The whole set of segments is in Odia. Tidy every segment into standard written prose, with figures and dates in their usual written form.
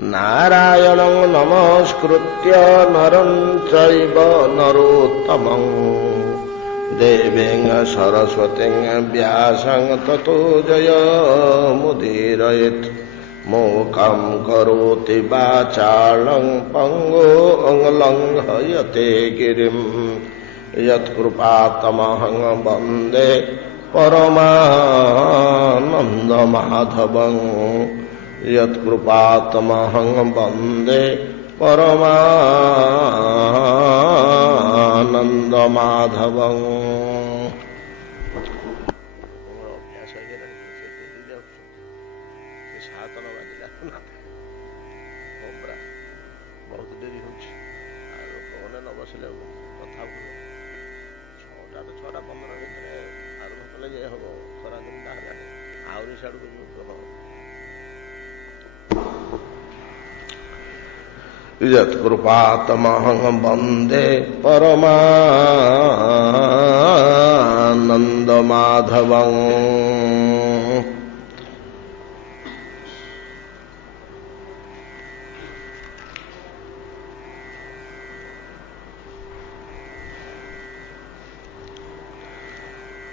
नारायणं नमस्कृत्य नरं चैव नरोत्तमं देवीं सरस्वतीं व्यासं ततो जयमुदीरयेत् मूकं करोति वाचालं पङ्गुं लङ्घयते गिरिं यत्कृपातमहं वन्दे परमानन्दमाधवं यत्कृपातमहं वन्दे परमानन्दमाधवं। बहुत डेरी हो बसले कथा भूल 6टा तो 6टा 15 भितर आरंभ कले जे हम खरा दिन आहरी साड़ू यत्कृपातमहं वन्दे परमानन्दमाधवं।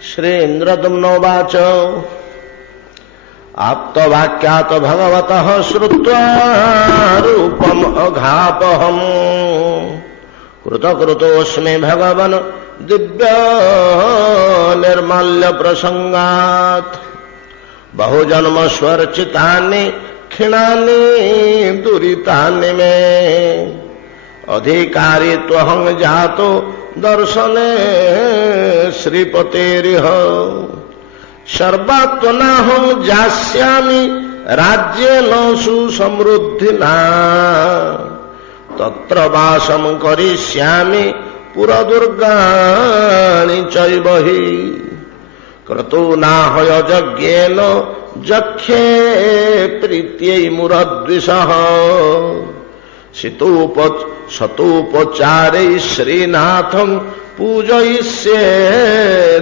श्री इंद्रद्युम्नोवाच आप्तवाक्यात् भगवतः श्रुत्वा रूपम् अघापहम् कृतकृतोऽस्मि भगवन् दिव्य निर्मल्य प्रसंगात् बहुजन्म स्वर्चितानि क्षीणानि दुरितानि मे अधिकारी त्वहं जातो दर्शने श्रीपतेरिह सर्वात्मनाहं जास्यामि राज्येन सुसमृद्धिना तत्र वासं करिष्यामि पुरदुर्गाणि चैव हि क्रतूनाह यज्ञेन जक्षे प्रीत्यै मुरद्विषः सतोपचारै श्रीनाथं पूजयिष्ये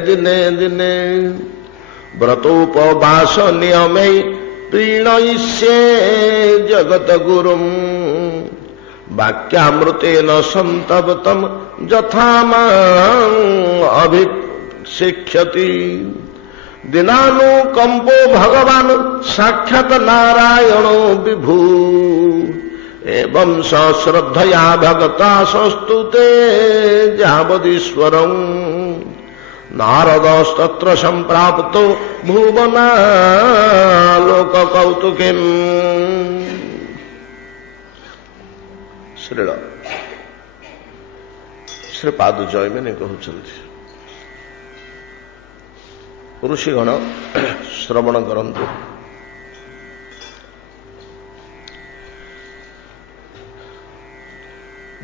दिने दिने व्रतोपवास नियमै प्रीणयिष्ये जगद्गुरुं वाक्यामृतेन सन्तप्तं यथा माम् अभिषिक्ष्यति दिनानुकम्पो भगवान् साक्षात् नारायणो विभु एवं सश्रद्धया भगता संस्तुते जावदीश्वरम् नारदस्तत्र सम्प्राप्तो भुवनालोककौतुकीम्। श्रीपाद जयमिनी कहउछन्ति ऋषिगण श्रवण करन्तु।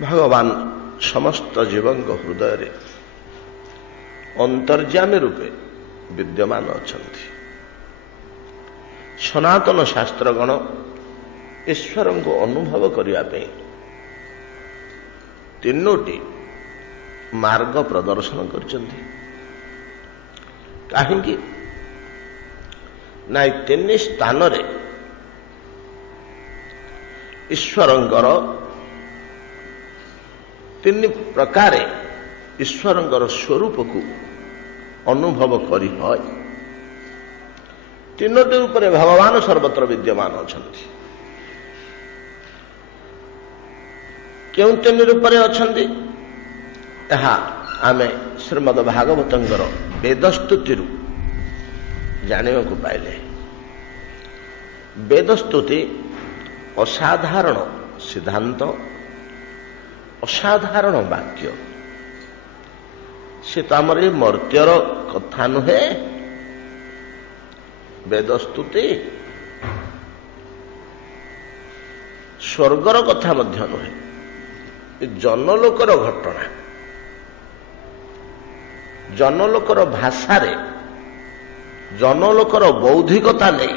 भगवान समस्त जीवंक हृदय अंतर्यामी रूपे विद्यमान अछंती। सनातन शास्त्रगण ईश्वर को अनुभव करने तीनोटी मार्ग प्रदर्शन करछंती। काहेकि ना तीन स्थान रे ईश्वरंकर तीन प्रकार ईश्वरंकर स्वरूप को अनुभव करी है। तीनोटी रूप में भगवान सर्वत्र विद्यमान अछंती। क्यों तीन रूप में अछंती यह आमे श्रीमद् भागवतंकर वेदस्तुति जानिबा को पाइले। वेदस्तुति असाधारण सिद्धांत असाधारण वाक्य से तो आमर ये मर्त्यर कथा नुहे। वेदस्तुति स्वर्गर कथा मध्य नुहे, जनलोकर घटना जनलोकर भाषा रे जनलोकर बौद्धिकता नहीं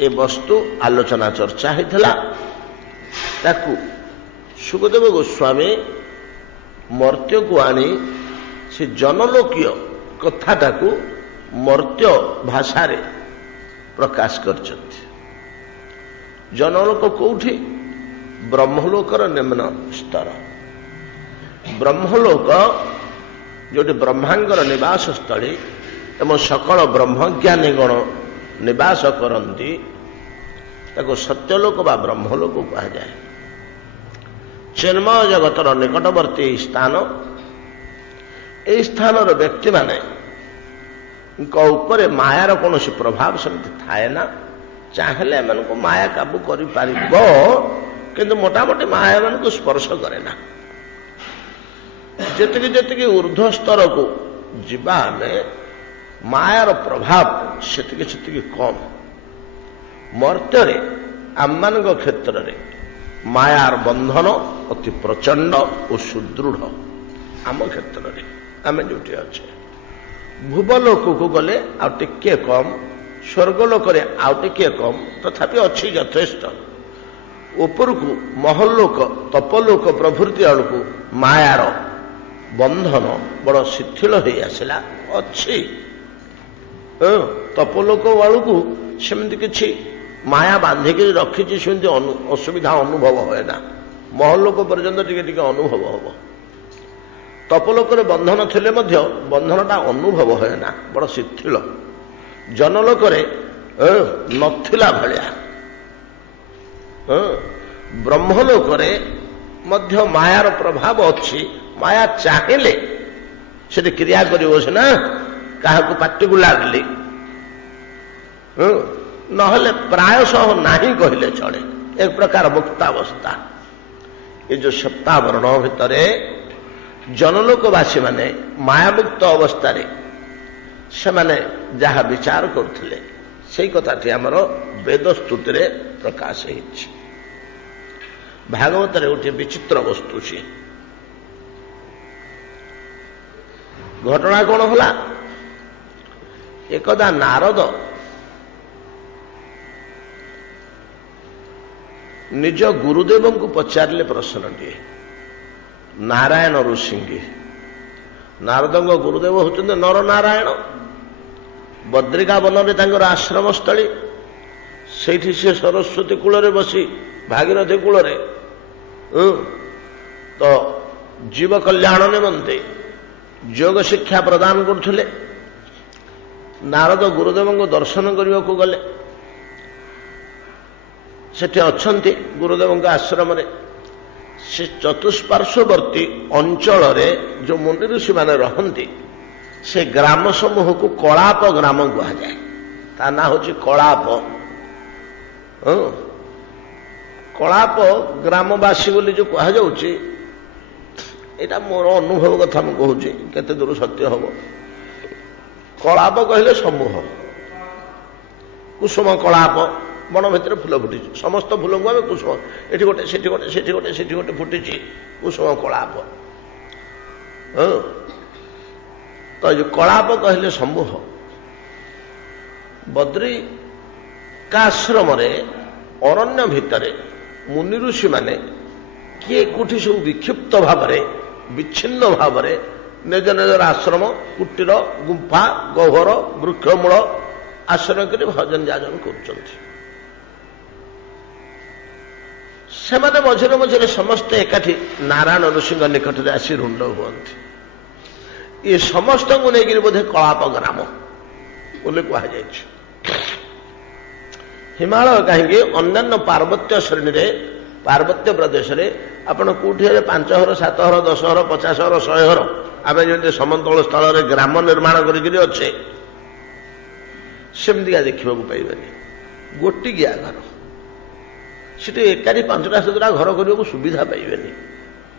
ए वस्तु आलोचना चर्चा होता। ताकू सुखदेव गोस्वामी मर्त्य को आनी से जनलोकीय कथाटा को मर्त्य भाषा रे प्रकाश करछन्ति। जनलोक कोठी ब्रह्मलोकर निम्न स्तर ब्रह्मलोक जोटी ब्रह्मांगर निवास स्थली एवं सकल ब्रह्मज्ञानी गण निवास करती ताको सत्यलोक बा ब्रह्मलोक कहा जाए। चिन्मय जगतर निकटवर्ती स्थान ए स्थान व्यक्ति माने ऊपर मायार कौन प्रभाव सेमती थाए ना चाहे एम माया काबू कर किंतु मोटामोटी माया मान स्पर्श करे ना जी ऊर्ध्व स्तर को जीवा आमे मायार प्रभाव से कम मर्त्य आम क्षेत्र में मायार बंधन अति प्रचंड और सुदृढ़ आम क्षेत्र में आम जो अच्छे भुवलोक को गले आटे कम स्वर्गलोक आटे कम तथापि अच्छी यथेष्ट उपरकू महलोक तपलोक प्रभृति आड़क मायार बंधन बड़ शिथिल हो आसला अच्छी तपलोक वालू सेमती किसी माया बांधिक रखी सेमती असुविधा अनुभव हुए ना महलोक पर्यंत टिके अनुभव हम तपलोक बंधन थिले मध्य बंधनटा अनुभव हुए ना बड़ शिथिल जनलोक नथिला भलिया ब्रह्मलोक मध्य मायार प्रभाव अच्छी माया चाहिए से क्रिया कर क्या पार्टिकुलारली नहले प्रायशः नहीं कहले चले एक प्रकार मुक्तावस्था ये जो सप्तावरण भितर जनलोकवासी माने मायामुक्त अवस्था से माने जहाँ विचार करथिले से कथाटी आमर वेदस्तुति रे प्रकाश होइछि। भागवत गोटे विचित्र वस्तु सी घटना कौन होला एकदा नारद निज गुरुदेव को पचारे प्रश्नटीए नारायण ऋषि नारद गुरुदेव होते नर नारायण बद्रिका वन में आश्रम स्थली से सरस्वती कूल बसी भागीरथी कूल तो जीव कल्याण निमंते योग शिक्षा प्रदान करथिले। नारद गुरुदेव को दर्शन करने को गले सेठी अच्छन्ति गुरुदेव आश्रम से चतुष्पार्श्ववर्ती अंचल जो मुनि ऋषि माने रहंती से ग्राम समूह को कलाप ग्राम कहा जाए ता ना होची कलाप कलाप ग्रामवासी बोली जो कहा जाउची एटा मोर अनुभव कथा मु कहूची केते दूर सत्य हबो। कलाप कहले समूह कुसुम कलाप बण भितर फूल फुटी समस्त फूल को आम कुसुम एटी गोटे सेठी गोटे सेठी गोटे सेठी गोटे फुटी कुसुम कलाप तो जो कलाप कहले समूह बद्रिकाश्रम अरण्य भितर मुनि ऋषि माने किए कोठी सब विक्षिप्त भाव विच्छिन्न भाव निज निजर आश्रम कुटीर गुंफा गह्वर वृक्षमूल आश्रय कर भजन जाजन कर मझे मझे समस्ते एकाठी नारायण ऋषि निकट में आसी रुंड हुए ये समस्त को लेकर बोधे कलाप ग्राम बोले कहुई हिमालय कहीं अन्य पार्वत्य श्रेणी रे पार्वत्य प्रदेश रे आपण कोठी 5 घर 7 घर 10 घर 50 घर 100 घर आम जमी समतल स्थल में ग्राम निर्माण करे सेमतिका देखा पाइबे गोटिकिया घर सीटे एकाठी 5टा 7टा घर करने को सुविधा पाइबे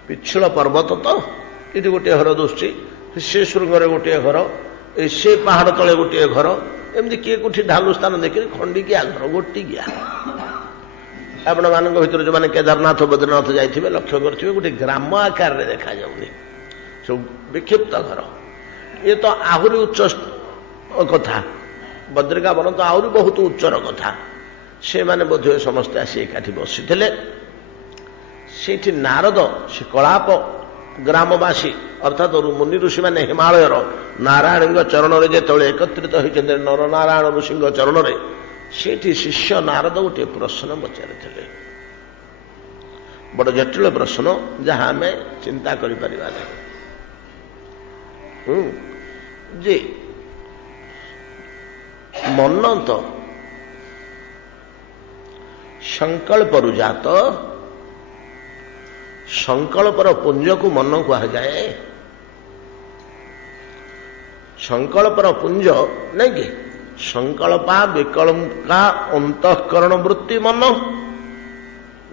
पिछड़ पर्वत तो ये गोटे घर दुष्टि से श्रृंगर गोटे घर से पहाड़ तले गोटे घर एमती किए कोठी ढालू स्थान देखिए खंडिकिया घर गोटिकिया आपण मान भर जो मैंने केदारनाथ बद्रीनाथ जाइए लक्ष्य करेंगे गोटे ग्राम आकार में देखा जाऊनी सब विक्षिप्त घर ये तो आहरी उच्च कथा बद्रिका वन तो आहरी बहुत उच्चर कथा से माने बोधे समस्ते आसी एकाठी बसी से नारद से कलाप ग्रामवासी अर्थात मुनि ऋषि माने हिमालयर नारायण चरण में जो एकत्रित होती नर नारायण ऋषि चरण में ସେଠି ଶିଷ୍ୟ ନାରଦ ଗୋଟିଏ ପ୍ରଶ୍ନ ପଚାରିଥିଲେ, ବଡ଼ ଜଟିଳ ପ୍ରଶ୍ନ, ଯାହା ଆମେ ଚିନ୍ତା କରିପାରିବା ନାହିଁ। ଯେ ମନ ତ ସଂକଳ୍ପରୁ ଜାତ, ସଂକଳ୍ପର ପୁଞ୍ଜକୁ ମନ କୁହାଯାଏ। ସଂକଳ୍ପର ପୁଞ୍ଜ ନାଇଁ କି, ସଂକଳ୍ପା ବିକଳ୍ପା ଅନ୍ତଃକରଣ ବୃତ୍ତି ମନ।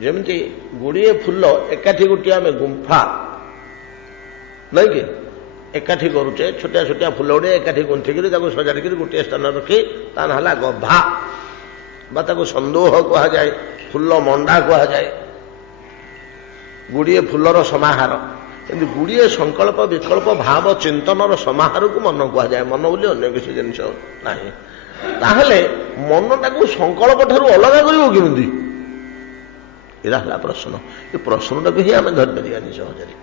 ଯେମିତି ଗୁଡ଼ିଏ ଫୁଲ ଏକାଠି ଗୋଟିଏ ଆମେ ଗୁମ୍ଫା ନାଇଁ କି ଏକାଠି କରୁଛେ, ଛୋଟିଆ ଛୋଟିଆ ଫୁଲ ଗୁଡ଼ିଏ ଏକାଠି ଗୁନ୍ଥିକିରି ତାକୁ ସଜାଡ଼ିକିରି ଗୋଟିଏ ସ୍ଥାନରେ ରଖି ତା ନାଁ ହେଲା ଗଭା ବା ତାକୁ ସନ୍ଦୋହ କୁହାଯାଏ, ଫୁଲ ମଣ୍ଡା କୁହାଯାଏ। ଗୁଡ଼ିଏ ଫୁଲର ସମାହାର। କିନ୍ତୁ ଗୁଡ଼ିଏ ସଂକଳ୍ପ ବିକଳ୍ପ ଭାବ ଚିନ୍ତନର ସମାହାରକୁ ମନ କୁହାଯାଏ। ମନ ବୋଲି ଅନ୍ୟ କିଛି ଜିନିଷ ନାହିଁ। ତାହେଲେ ମନଟାକୁ ସଂକଳ୍ପ ଠାରୁ ଅଲଗା କରିବ କେମିତି? ଏଇଟା ହେଲା ପ୍ରଶ୍ନ। ଏ ପ୍ରଶ୍ନଟାକୁ ହିଁ ଆମେ ଧରିପାରିବାନି ସହଜରେ।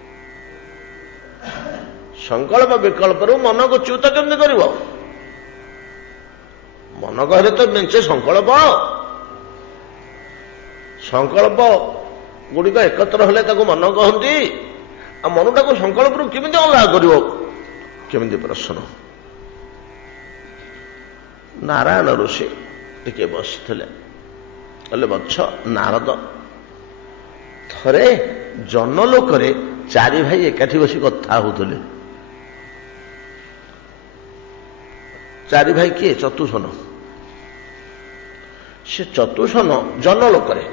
ସଂକଳ୍ପ ବିକଳ୍ପରୁ ମନକୁ ଚ୍ୟୁତ କେମିତି କରିବ? ମନ କହିଲେ ତ ମେଞ୍ଚେ ସଂକଳ୍ପ, ସଂକଳ୍ପ ଗୁଡ଼ିକ ଏକତ୍ର ହେଲେ ତାକୁ ମନ କହନ୍ତି। ଆଉ ମନଟାକୁ ସଂକଳ୍ପରୁ କେମିତି ଅଲଗା କରିବ? କେମିତି ପ୍ରଶ୍ନ? ନାରାୟଣ ଋଷି ଟିକେ ବସିଥିଲେ, କହିଲେ ବତ୍ସ ନାରଦ, ଥରେ ଜନଲୋକରେ ଚାରି ଭାଇ ଏକାଠି ବସି କଥା ହଉଥିଲେ। ଚାରି ଭାଇ କିଏ? ଚତୁଷନ। ସେ ଚତୁଷନ ଜନଲୋକରେ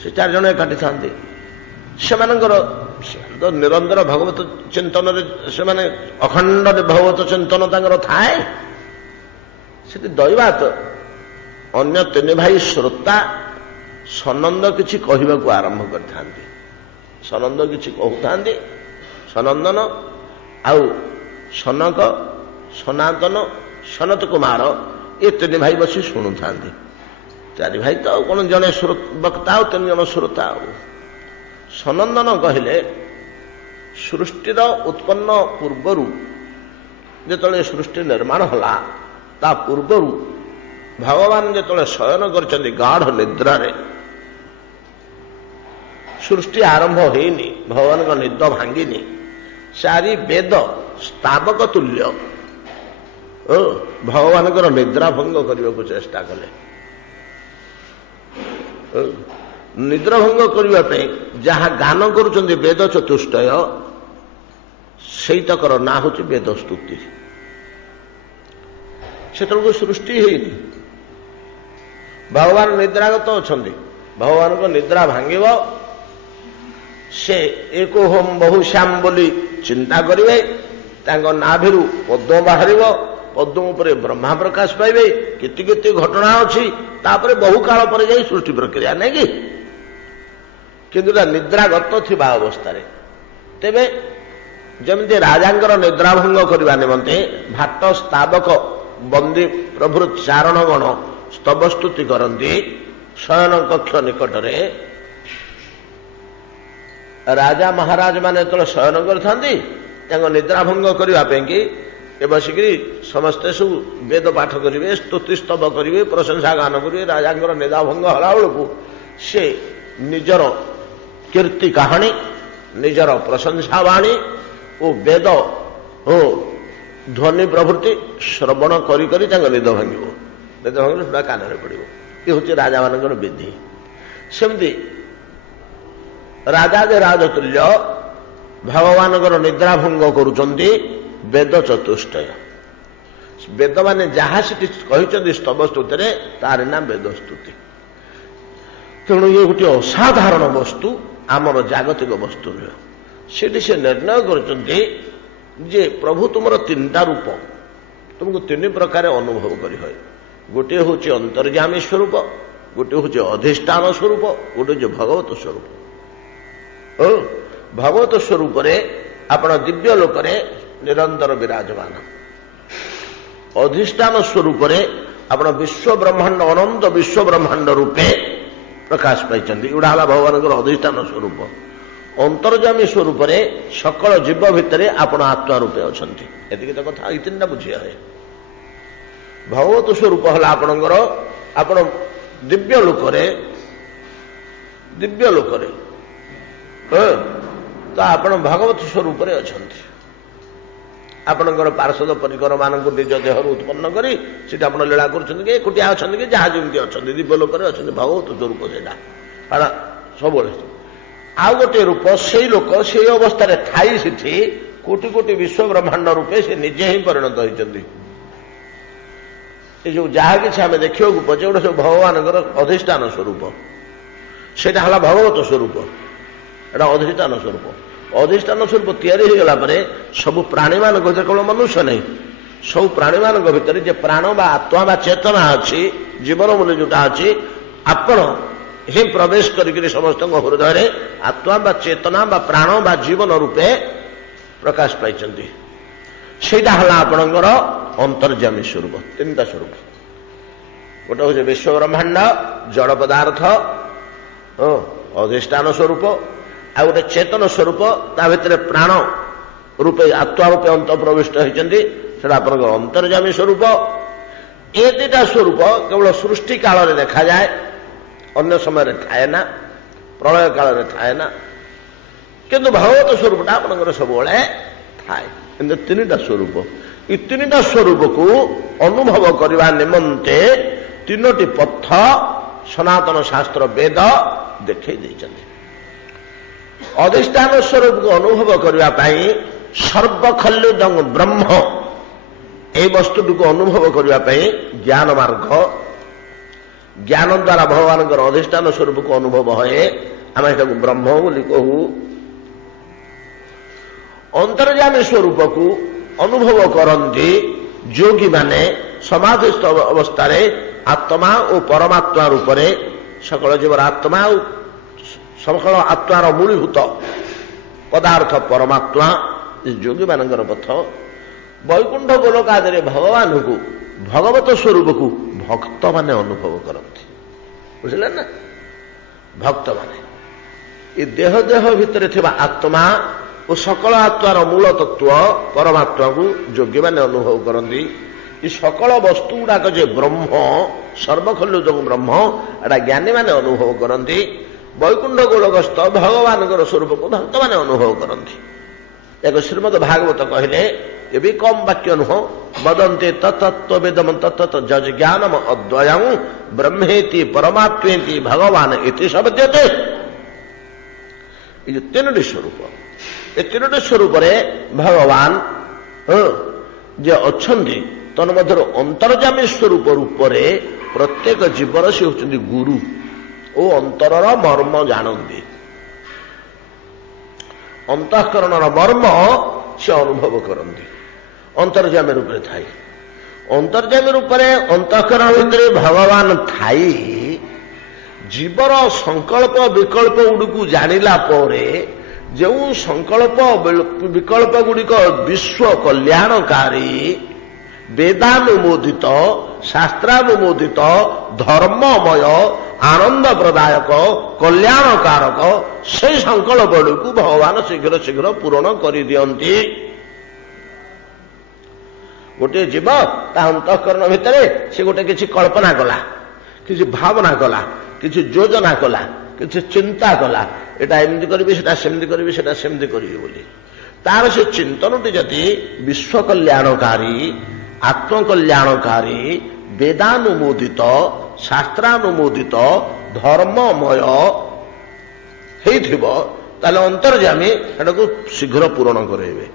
ସେ ଚାରିଜଣ ଏକାଠି ଥାନ୍ତି। ସେମାନଙ୍କର ନିରନ୍ତର ଭଗବତ ଚିନ୍ତନରେ, ସେମାନେ ଅଖଣ୍ଡ ଭଗବତ ଚିନ୍ତନ ତାଙ୍କର ଥାଏ। ସେଠି ଦୈବାତ ଅନ୍ୟ ତିନି ଭାଇ ଶ୍ରୋତା ସନନ୍ଦ କିଛି କହିବାକୁ ଆରମ୍ଭ କରିଥାନ୍ତି। ସନନ୍ଦ କିଛି କହୁଥାନ୍ତି। ସନନ୍ଦନ ଆଉ ସନକ, ସନାତନ, ସନତ କୁମାର ଏ ତିନି ଭାଇ ବସି ଶୁଣୁଥାନ୍ତି। ଚାରି ଭାଇ ତ ଆଉ କଣ, ଜଣେ ବକ୍ତା ଆଉ ତିନି ଜଣ ଶ୍ରୋତା। ଆଉ ସନନ୍ଦନ କହିଲେ, ସୃଷ୍ଟିର ଉତ୍ପନ୍ନ ପୂର୍ବରୁ, ଯେତେବେଳେ ସୃଷ୍ଟି ନିର୍ମାଣ ହେଲା ତା ପୂର୍ବରୁ ଭଗବାନ ଯେତେବେଳେ ଶୟନ କରିଛନ୍ତି ଗାଢ଼ ନିଦ୍ରାରେ, ସୃଷ୍ଟି ଆରମ୍ଭ ହେଇନି, ଭଗବାନଙ୍କ ନିଦ ଭାଙ୍ଗିନି, ଚାରି ବେଦ ସ୍ତାବକ ତୁଲ୍ୟ ଭଗବାନଙ୍କର ନିଦ୍ରା ଭଙ୍ଗ କରିବାକୁ ଚେଷ୍ଟା କଲେ। ନିଦ୍ରା ଭଙ୍ଗ କରିବା ପାଇଁ ଯାହା ଗାନ କରୁଛନ୍ତି ବେଦ ଚତୁଷ୍ଟୟ, ସେଇତକର ନାଁ ହେଉଛି ବେଦ ସ୍ତୁତି। ସେତେବେଳକୁ ସୃଷ୍ଟି ହେଇନି, ଭଗବାନ ନିଦ୍ରାଗତ ଅଛନ୍ତି। ଭଗବାନଙ୍କ ନିଦ୍ରା ଭାଙ୍ଗିବ, ସେ ଏକ ହୋମ ବହୁଶ୍ୟାମ ବୋଲି ଚିନ୍ତା କରିବେ। ତାଙ୍କ ନାଭିରୁ ପଦ୍ମ ବାହାରିବ, ପଦ୍ମ ଉପରେ ବ୍ରହ୍ମା ପ୍ରକାଶ ପାଇବେ। କେତେ କେତେ ଘଟଣା ଅଛି। ତାପରେ ବହୁ କାଳ ପରେ ଯାଇ ସୃଷ୍ଟି ପ୍ରକ୍ରିୟା, ନାଇଁ କି? କିନ୍ତୁ ନିଦ୍ରାଗତ ଥିବା ଅବସ୍ଥାରେ, ତେବେ ଯେମିତି ରାଜାଙ୍କର ନିଦ୍ରାଭଙ୍ଗ କରିବା ନିମନ୍ତେ ଭାତ ସ୍ତାବକ ବନ୍ଦୀ ପ୍ରଭୁର ଚାରଣଗଣ ସ୍ତବସ୍ତୁତି କରନ୍ତି ଶୟନ କକ୍ଷ ନିକଟରେ, ରାଜା ମହାରାଜ ମାନେ ଯେତେବେଳେ ଶୟନ କରିଥାନ୍ତି ତାଙ୍କ ନିଦ୍ରାଭଙ୍ଗ କରିବା ପାଇଁକି ଏ ବସିକିରି ସମସ୍ତେ ସବୁ ବେଦ ପାଠ କରିବେ, ସ୍ତୁତି ସ୍ତବ କରିବେ, ପ୍ରଶଂସା ଗାନ କରିବେ। ରାଜାଙ୍କର ନିଦ୍ରାଭଙ୍ଗ ହେଲା ବେଳକୁ ସେ ନିଜର କୀର୍ତ୍ତି କାହାଣୀ, ନିଜର ପ୍ରଶଂସା ବାଣୀ ଓ ବେଦ ଓ ଧ୍ୱନି ପ୍ରଭୃତି ଶ୍ରବଣ କରି କରି ତାଙ୍କ ନିଦ ଭାଙ୍ଗିବ। ନିଦ ଭାଙ୍ଗିଲେ ସେଟା କାନରେ ପଡ଼ିବ। ଏ ହେଉଛି ରାଜାମାନଙ୍କର ବିଧି। ସେମିତି ରାଜାଦେ ରାଜତୁଲ୍ୟ ଭଗବାନଙ୍କର ନିଦ୍ରାଭଙ୍ଗ କରୁଛନ୍ତି ବେଦ ଚତୁଷ୍ଟୟ। ବେଦମାନେ ଯାହା ସେଠି କହିଛନ୍ତି ସ୍ତବ ସ୍ତୁତିରେ, ତାର ନାଁ ବେଦ ସ୍ତୁତି। ତେଣୁ ଇଏ ଗୋଟିଏ ଅସାଧାରଣ ବସ୍ତୁ, ଆମର ଜାଗତିକ ବସ୍ତୁ ନୁହେଁ। ସେଠି ସେ ନିର୍ଣ୍ଣୟ କରୁଛନ୍ତି ଯେ ପ୍ରଭୁ ତୁମର ତିନିଟା ରୂପ, ତୁମକୁ ତିନି ପ୍ରକାର ଅନୁଭବ କରିହୁଏ। ଗୋଟିଏ ହେଉଛି ଅନ୍ତର୍ଯାମୀ ସ୍ୱରୂପ, ଗୋଟିଏ ହେଉଛି ଅଧିଷ୍ଠାନ ସ୍ୱରୂପ, ଗୋଟିଏ ହେଉଛି ଭଗବତ ସ୍ୱରୂପ। ଭଗବତ ସ୍ୱରୂପରେ ଆପଣ ଦିବ୍ୟ ଲୋକରେ ନିରନ୍ତର ବିରାଜମାନ। ଅଧିଷ୍ଠାନ ସ୍ୱରୂପରେ ଆପଣ ବିଶ୍ୱ ବ୍ରହ୍ମାଣ୍ଡ, ଅନନ୍ତ ବିଶ୍ୱ ବ୍ରହ୍ମାଣ୍ଡ ରୂପେ ପ୍ରକାଶ ପାଇଛନ୍ତି। ଏଗୁଡ଼ା ହେଲା ଭଗବାନଙ୍କର ଅଧିଷ୍ଠାନ ସ୍ୱରୂପ। ଅନ୍ତର୍ଯାମୀ ସ୍ୱରୂପରେ ସକଳ ଜୀବ ଭିତରେ ଆପଣ ଆତ୍ମା ରୂପେ ଅଛନ୍ତି। ଏତିକି ତ କଥା, ଏଇ ତିନିଟା ବୁଝିବା ହୁଏ। ଭଗବତ ସ୍ୱରୂପ ହେଲା ଆପଣଙ୍କର ଆପଣ ଦିବ୍ୟ ଲୋକରେ ତ ଆପଣ ଭଗବତ ସ୍ୱରୂପରେ ଅଛନ୍ତି। ଆପଣଙ୍କର ପାର୍ଶ୍ୱଦ ପରିକର ମାନଙ୍କୁ ନିଜ ଦେହରୁ ଉତ୍ପନ୍ନ କରି ସେଟା ଆପଣ ଲୀଳା କରୁଛନ୍ତି କି ଏକୁଟିଆ ଅଛନ୍ତି କି ଯାହା ଯେମିତି ଅଛନ୍ତି ଦିବ୍ୟ ଲୋକରେ ଅଛନ୍ତି ଭଗବତ ସ୍ୱରୂପ ସେଇଟା କାରଣ ସବୁବେଳେ। ଆଉ ଗୋଟିଏ ରୂପ ସେଇ ଲୋକ ସେଇ ଅବସ୍ଥାରେ ଥାଇ ସେଠି କୋଟି କୋଟି ବିଶ୍ୱ ବ୍ରହ୍ମାଣ୍ଡ ରୂପେ ସେ ନିଜେ ହିଁ ପରିଣତ ହୋଇଛନ୍ତି। ଏ ଯୋଉ ଯାହା କିଛି ଆମେ ଦେଖିବାକୁ ପାଉଛେ ଗୋଟେ ସବୁ ଭଗବାନଙ୍କର ଅଧିଷ୍ଠାନ ସ୍ୱରୂପ, ସେଇଟା ହେଲା ଭଗବତ ସ୍ୱରୂପ, ଏଟା ଅଧିଷ୍ଠାନ ସ୍ୱରୂପ। ଅଧିଷ୍ଠାନ ସ୍ୱରୂପ ତିଆରି ହୋଇଗଲା ପରେ ସବୁ ପ୍ରାଣୀମାନଙ୍କ ଭିତରେ କେବଳ ମନୁଷ୍ୟ ନାହିଁ, ସବୁ ପ୍ରାଣୀମାନଙ୍କ ଭିତରେ ଯେ ପ୍ରାଣ ବା ଆତ୍ମା ବା ଚେତନା ଅଛି, ଜୀବନ ବୋଲି ଯୋଉଟା ଅଛି, ଆପଣ ହିଁ ପ୍ରବେଶ କରିକିରି ସମସ୍ତଙ୍କ ହୃଦୟରେ ଆତ୍ମା ବା ଚେତନା ବା ପ୍ରାଣ ବା ଜୀବନ ରୂପେ ପ୍ରକାଶ ପାଇଛନ୍ତି। ସେଇଟା ହେଲା ଆପଣଙ୍କର ଅନ୍ତର୍ଯାମୀ ସ୍ୱରୂପ। ତିନିଟା ସ୍ୱରୂପ, ଗୋଟେ ହଉଛି ବିଶ୍ୱ ବ୍ରହ୍ମାଣ୍ଡ ଜଡ଼ ପଦାର୍ଥ ଅଧିଷ୍ଠାନ ସ୍ୱରୂପ, ଆଉ ଗୋଟେ ଚେତନ ସ୍ୱରୂପ ତା ଭିତରେ ପ୍ରାଣ ରୂପେ ଆତ୍ମା ରୂପେ ଅନ୍ତଃପ୍ରବିଷ୍ଟ ହୋଇଛନ୍ତି, ସେଟା ଆପଣଙ୍କର ଅନ୍ତର୍ଯାମୀ ସ୍ୱରୂପ। ଏ ଦୁଇଟା ସ୍ୱରୂପ କେବଳ ସୃଷ୍ଟି କାଳରେ ଦେଖାଯାଏ, ଅନ୍ୟ ସମୟରେ ଥାଏ ନା, ପ୍ରଳୟ କାଳରେ ଥାଏ ନା, କିନ୍ତୁ ଭଗବତ ସ୍ୱରୂପଟା ଆପଣଙ୍କର ସବୁବେଳେ ଥାଏ। କିନ୍ତୁ ତିନିଟା ସ୍ୱରୂପ, ଏ ତିନିଟା ସ୍ୱରୂପକୁ ଅନୁଭବ କରିବା ନିମନ୍ତେ ତିନୋଟି ପଥ ସନାତନ ଶାସ୍ତ୍ର ବେଦ ଦେଖେଇ ଦେଇଛନ୍ତି। ଅଧିଷ୍ଠାନ ସ୍ୱରୂପକୁ ଅନୁଭବ କରିବା ପାଇଁ ସର୍ବଖଲ୍ୟୁଦଂ ବ୍ରହ୍ମ এই ବସ୍ତୁଟିକୁ ଅନୁଭବ କରିବା ପାଇଁ ଜ୍ଞାନ ମାର୍ଗ, ଜ୍ଞାନ ଦ୍ୱାରା ଭଗବାନଙ୍କର ଅଧିଷ୍ଠାନ ସ୍ୱରୂପକୁ ଅନୁଭବ ହୁଏ, ଆମେ ଏଟାକୁ ବ୍ରହ୍ମ ବୋଲି କହୁ। ଅନ୍ତର୍ଯାମୀ ସ୍ୱରୂପକୁ ଅନୁଭବ କରନ୍ତି ଯୋଗୀମାନେ ସମାଧିସ୍ଥ ଅବସ୍ଥାରେ ଆତ୍ମା ଓ ପରମାତ୍ମା ରୂପରେ ସକଳ ଜୀବର ଆତ୍ମା ଓ ସକଳ ଆତ୍ମାର ମୂଳୀଭୂତ ପଦାର୍ଥ ପରମାତ୍ମା ଯୋଗୀମାନଙ୍କର ପଥ। ବୈକୁଣ୍ଠ ଗୋଲକ ଆଦିରେ ଭଗବାନଙ୍କୁ ଭଗବତ ସ୍ୱରୂପକୁ ଭକ୍ତମାନେ ଅନୁଭବ କରନ୍ତି, ବୁଝିଲେ ନା? ଭକ୍ତମାନେ ଏ ଦେହ ଦେହ ଭିତରେ ଥିବା ଆତ୍ମା ଓ ସକଳ ଆତ୍ମାର ମୂଳ ତତ୍ତ୍ୱ ପରମାତ୍ମାକୁ ଯୋଗୀମାନେ ଅନୁଭବ କରନ୍ତି। ଏ ସକଳ ବସ୍ତୁ ଗୁଡାକ ଯେ ବ୍ରହ୍ମ, ସର୍ବଖଲ୍ୟୁଦଂ ବ୍ରହ୍ମ, ଏଟା ଜ୍ଞାନୀମାନେ ଅନୁଭବ କରନ୍ତି। ବୈକୁଣ୍ଠ ଗୋଲକସ୍ଥ ଭଗବାନଙ୍କର ସ୍ୱରୂପକୁ ଭକ୍ତମାନେ ଅନୁଭବ କରନ୍ତି। ଏକ ଶ୍ରୀମଦ୍ ଭାଗବତ କହିଲେ ଏ ବି କମ୍ ବାକ୍ୟ ନୁହଁ, ବଦନ୍ତେ ତତ୍ତତ୍ତ୍ୱବେଦଂ ତତ୍ତତ୍ ଯଜ୍ଜ୍ଞାନମ୍ ଅଦ୍ୱୟଂ ବ୍ରହ୍ମେତି ପରମାତ୍ମେତି ଭଗବାନ ଇତି ଶବ୍ଦ୍ୟତେ। ଏ ଯୋଉ ତିନୋଟି ସ୍ୱରୂପ, ଏ ତିନୋଟି ସ୍ୱରୂପରେ ଭଗବାନ ଯେ ଅଛନ୍ତି, ତନ୍ମଧ୍ୟରୁ ଅନ୍ତର୍ଯାମୀ ସ୍ୱରୂପ ରୂପରେ ପ୍ରତ୍ୟେକ ଜୀବର ସେ ହେଉଛନ୍ତି ଗୁରୁ ଓ ଅନ୍ତରର ମର୍ମ ଜାଣନ୍ତି। ଅନ୍ତଃକରଣର ମର୍ମ ସେ ଅନୁଭବ କରନ୍ତି, ଅନ୍ତର୍ଯାମୀ ରୂପରେ ଥାଇ। ଅନ୍ତର୍ଯାମୀ ରୂପରେ ଅନ୍ତଃକରଣ ଭିତରେ ଭଗବାନ ଥାଇ ଜୀବର ସଂକଳ୍ପ ବିକଳ୍ପ ଗୁଡ଼ିକୁ ଜାଣିଲା ପରେ ଯେଉଁ ସଂକଳ୍ପ ବିକଳ୍ପ ଗୁଡ଼ିକ ବିଶ୍ୱ କଲ୍ୟାଣକାରୀ, ବେଦାନୁମୋଦିତ, ଶାସ୍ତ୍ରାନୁମୋଦିତ, ଧର୍ମମୟ, ଆନନ୍ଦ ପ୍ରଦାୟକ, କଲ୍ୟାଣକାରକ, ସେହି ସଂକଳ୍ପ ଗୁଡ଼ିକୁ ଭଗବାନ ଶୀଘ୍ର ଶୀଘ୍ର ପୂରଣ କରିଦିଅନ୍ତି। ଗୋଟିଏ ଜୀବ ତା ଅନ୍ତଃକରଣ ଭିତରେ ସେ ଗୋଟେ କିଛି କଳ୍ପନା କଲା, କିଛି ଭାବନା କଲା, କିଛି ଯୋଜନା କଲା, କିଛି ଚିନ୍ତା କଲା, ଏଟା ଏମିତି କରିବି, ସେଟା ସେମିତି କରିବି, ସେଟା ସେମିତି କରିବି ବୋଲି। ତାର ସେ ଚିନ୍ତନଟି ଯଦି ବିଶ୍ୱ କଲ୍ୟାଣକାରୀ, ଆତ୍ମକଲ୍ୟାଣକାରୀ, ବେଦାନୁମୋଦିତ, ଶାସ୍ତ୍ରାନୁମୋଦିତ, ଧର୍ମମୟ ହେଇଥିବ, ତାହେଲେ ଅନ୍ତର୍ଯାମୀ ଏଟାକୁ ଶୀଘ୍ର ପୂରଣ କରାଇବେ,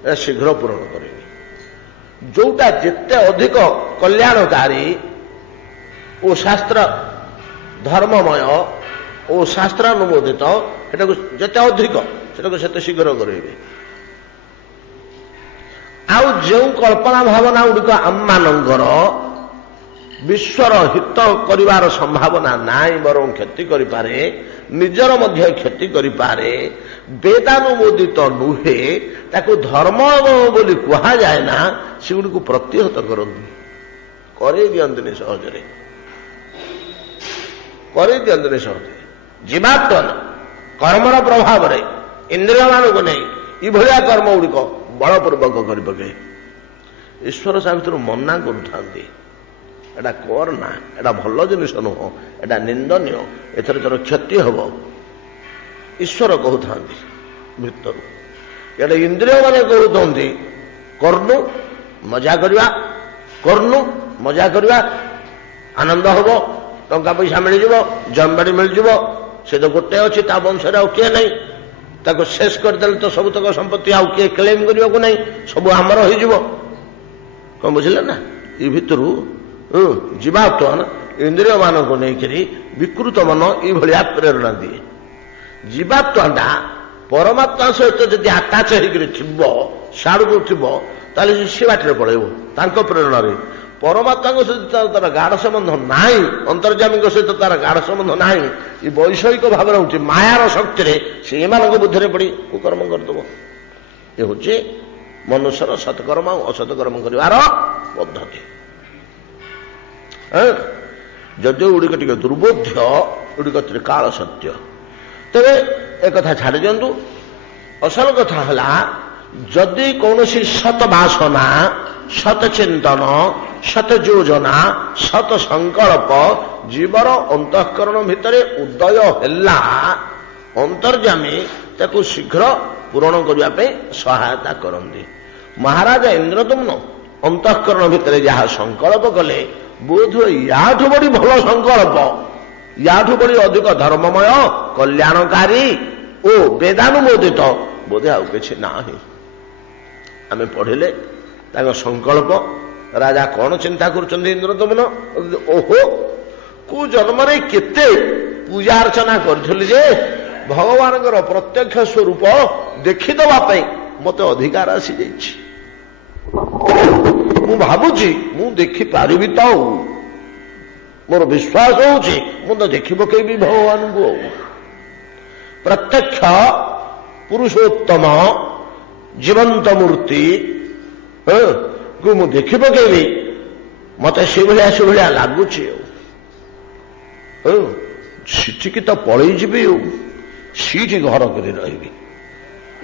এটা ଶୀଘ୍ର ପୂରଣ କରିବେ। ଯୋଉଟା ଯେତେ ଅଧିକ କଲ୍ୟାଣକାରୀ ଓ ଶାସ୍ତ୍ର ଧର୍ମମୟ ଓ ଶାସ୍ତ୍ରାନୁମୋଦିତ, ସେଟାକୁ ଯେତେ ଅଧିକ ସେଟାକୁ ସେତେ ଶୀଘ୍ର କରାଇବେ। ଆଉ ଯେଉଁ କଳ୍ପନା ଭାବନା ଗୁଡ଼ିକ ଆମମାନଙ୍କର ବିଶ୍ୱର ହିତ କରିବାର ସମ୍ଭାବନା ନାହିଁ, ବରଂ କ୍ଷତି କରିପାରେ, ନିଜର ମଧ୍ୟ କ୍ଷତି କରିପାରେ, ବେଦାନୁମୋଦିତ ନୁହେଁ, ତାକୁ ଧର୍ମ ବୋଲି କୁହାଯାଏ ନା, ସେଗୁଡ଼ିକୁ ପ୍ରତିହତ କରନ୍ତି, କରେଇ ଦିଅନ୍ତିନି ସହଜରେ, କରେଇ ଦିଅନ୍ତିନି ସହଜରେ। ଜୀବାତ୍ମନ କର୍ମର ପ୍ରଭାବରେ ଇନ୍ଦ୍ରିୟମାନଙ୍କୁ ନେଇ ଏଭଳିଆ କର୍ମ ଗୁଡ଼ିକ ବଳପୂର୍ବକ କରି ପକାଏ। ଈଶ୍ୱର ତା ଭିତରୁ ମନା କରୁଥାନ୍ତି, ଏଟା କର ନା, ଏଟା ଭଲ ଜିନିଷ ନୁହଁ, ଏଟା ନିନ୍ଦନୀୟ, ଏଥିରେ ତୋର କ୍ଷତି ହବ। ଈଶ୍ୱର କହୁଥାନ୍ତି ଭିତରୁ। ଏଟା ଇନ୍ଦ୍ରିୟ ମାନେ କହୁଥାନ୍ତି କରୁନୁ, ମଜା କରିବା, କରୁନୁ, ମଜା କରିବା, ଆନନ୍ଦ ହବ, ଟଙ୍କା ପଇସା ମିଳିଯିବ, ଜମିବାଡ଼ି ମିଳିଯିବ, ସେ ତ ଗୋଟେ ଅଛି, ତା ବଂଶରେ ଆଉ କିଏ ନାହିଁ, ତାକୁ ଶେଷ କରିଦେଲେ ତ ସବୁତକ ସମ୍ପତ୍ତି ଆଉ କିଏ କ୍ଲେମ୍ କରିବାକୁ ନାହିଁ, ସବୁ ଆମର ହେଇଯିବ। କଣ ବୁଝିଲେ ନା? ଏ ଭିତରୁ ଜୀବାତ୍ମନ ଇନ୍ଦ୍ରିୟ ମାନଙ୍କୁ ନେଇକରି ବିକୃତ ମନ ଏଇଭଳିଆ ପ୍ରେରଣା ଦିଏ। ଜୀବାତ୍ମାଟା ପରମାତ୍ମା ସହିତ ଯଦି ଆଟାଚ ହେଇକରି ଥିବ, ସାଡ଼କୁ ଥିବ, ତାହେଲେ ସେ ବାଟରେ ପଳେଇବ ତାଙ୍କ ପ୍ରେରଣାରେ। ପରମାତ୍ମାଙ୍କ ସହିତ ତାର ଗାଢ଼ ସମ୍ବନ୍ଧ ନାହିଁ, ଅନ୍ତର୍ଯାମୀଙ୍କ ସହିତ ତାର ଗାଢ଼ ସମ୍ବନ୍ଧ ନାହିଁ, ଏ ବୈଷୟିକ ଭାବରେ ହେଉଛି ମାୟାର ଶକ୍ତିରେ ସେ ଏମାନଙ୍କ ବୁଦ୍ଧିରେ ପଡ଼ି କୁକର୍ମ କରିଦେବ। ଏ ହେଉଛି ମନୁଷ୍ୟର ସତ୍କର୍ମ ଆଉ ଅସତ୍କର୍ମ କରିବାର ପଦ୍ଧତି। ଯଦିଓ ଗୁଡ଼ିକ ଟିକେ ଦୁର୍ବୋଧ୍ୟ, ଗୁଡ଼ିକ ତ୍ରିକାଳ ସତ୍ୟ। ତେବେ ଏକଥା ଛାଡ଼ି ଦିଅନ୍ତୁ। ଅସଲ କଥା ହେଲା, ଯଦି କୌଣସି ସତ୍ ବାସନା, ସତ୍ ଚିନ୍ତନ, ସତ୍ ଯୋଜନା, ସତ୍ ସଂକଳ୍ପ ଜୀବର ଅନ୍ତଃକରଣ ଭିତରେ ଉଦୟ ହେଲା, ଅନ୍ତର୍ଯାମୀ ତାକୁ ଶୀଘ୍ର ପୂରଣ କରିବା ପାଇଁ ସହାୟତା କରନ୍ତି। ମହାରାଜା ଇନ୍ଦ୍ରଦମ୍ନ ଅନ୍ତଃକରଣ ଭିତରେ ଯାହା ସଂକଳ୍ପ କଲେ, ବୋଧହୁଏ ୟାଠୁ ବଡ଼ି ଭଲ ସଂକଳ୍ପ, ୟାଠୁ ବଡ଼ି ଅଧିକ ଧର୍ମମୟ, କଲ୍ୟାଣକାରୀ ଓ ବେଦାନୁମୋଦିତ ବୋଧେ ଆଉ କିଛି ନାହିଁ। ଆମେ ପଢ଼ିଲେ ତାଙ୍କ ସଂକଳ୍ପ, ରାଜା କଣ ଚିନ୍ତା କରୁଛନ୍ତି ଇନ୍ଦ୍ରଦମନ, ଓହୋ କୁ ଜନ୍ମରେ କେତେ ପୂଜା ଅର୍ଚ୍ଚନା କରିଥିଲି ଯେ ଭଗବାନଙ୍କର ପ୍ରତ୍ୟକ୍ଷ ସ୍ୱରୂପ ଦେଖିଦେବା ପାଇଁ ମୋତେ ଅଧିକାର ଆସିଯାଇଛି। ମୁଁ ଭାବୁଛି ମୁଁ ଦେଖିପାରିବି ତ, ଆଉ ମୋର ବିଶ୍ୱାସ ହେଉଛି ମୁଁ ତ ଦେଖି ପକେଇବି ଭଗବାନଙ୍କୁ। ଆଉ ପ୍ରତ୍ୟକ୍ଷ ପୁରୁଷୋତ୍ତମ ଜୀବନ୍ତ ମୂର୍ତ୍ତି କୁ ମୁଁ ଦେଖି ପକେଇବି, ମତେ ସେଭଳିଆ ଲାଗୁଛି। ଆଉ ସେଠିକି ତ ପଳେଇ ଯିବି, ଆଉ ସେଇଠି ଘର କରି ରହିବି,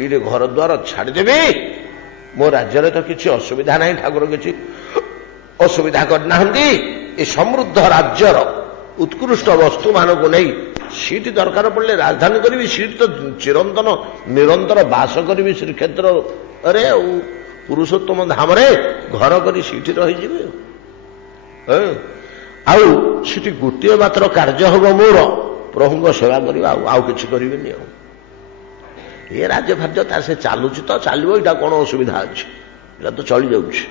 ଏଇଠି ଘର ଦ୍ୱାର ଛାଡ଼ିଦେବି। ମୋ ରାଜ୍ୟରେ ତ କିଛି ଅସୁବିଧା ନାହିଁ, ଠାକୁର କିଛି ଅସୁବିଧା କରିନାହାନ୍ତି। ଏ ସମୃଦ୍ଧ ରାଜ୍ୟର ଉତ୍କୃଷ୍ଟ ବସ୍ତୁମାନଙ୍କୁ ନେଇ ସେଇଠି ଦରକାର ପଡ଼ିଲେ ରାଜଧାନୀ କରିବି, ସେଇଠି ତ ଚିରନ୍ତନ ନିରନ୍ତର ବାସ କରିବି ଶ୍ରୀକ୍ଷେତ୍ରରେ, ଆଉ ପୁରୁଷୋତ୍ତମ ଧାମରେ ଘର କରି ସେଇଠି ରହିଯିବି। ଆଉ ସେଠି ଗୋଟିଏ ମାତ୍ର କାର୍ଯ୍ୟ ହବ ମୋର, ପ୍ରଭୁଙ୍କ ସେବା କରିବା, ଆଉ କିଛି କରିବିନି। ଆଉ ଏ ରାଜ୍ୟ ଫାର୍ଯ୍ୟ ତାର ସେ ଚାଲୁଛି ତ ଚାଲିବ, ଏଇଟା କ'ଣ ଅସୁବିଧା ଅଛି, ଏଇଟା ତ ଚଳି ଯାଉଛି।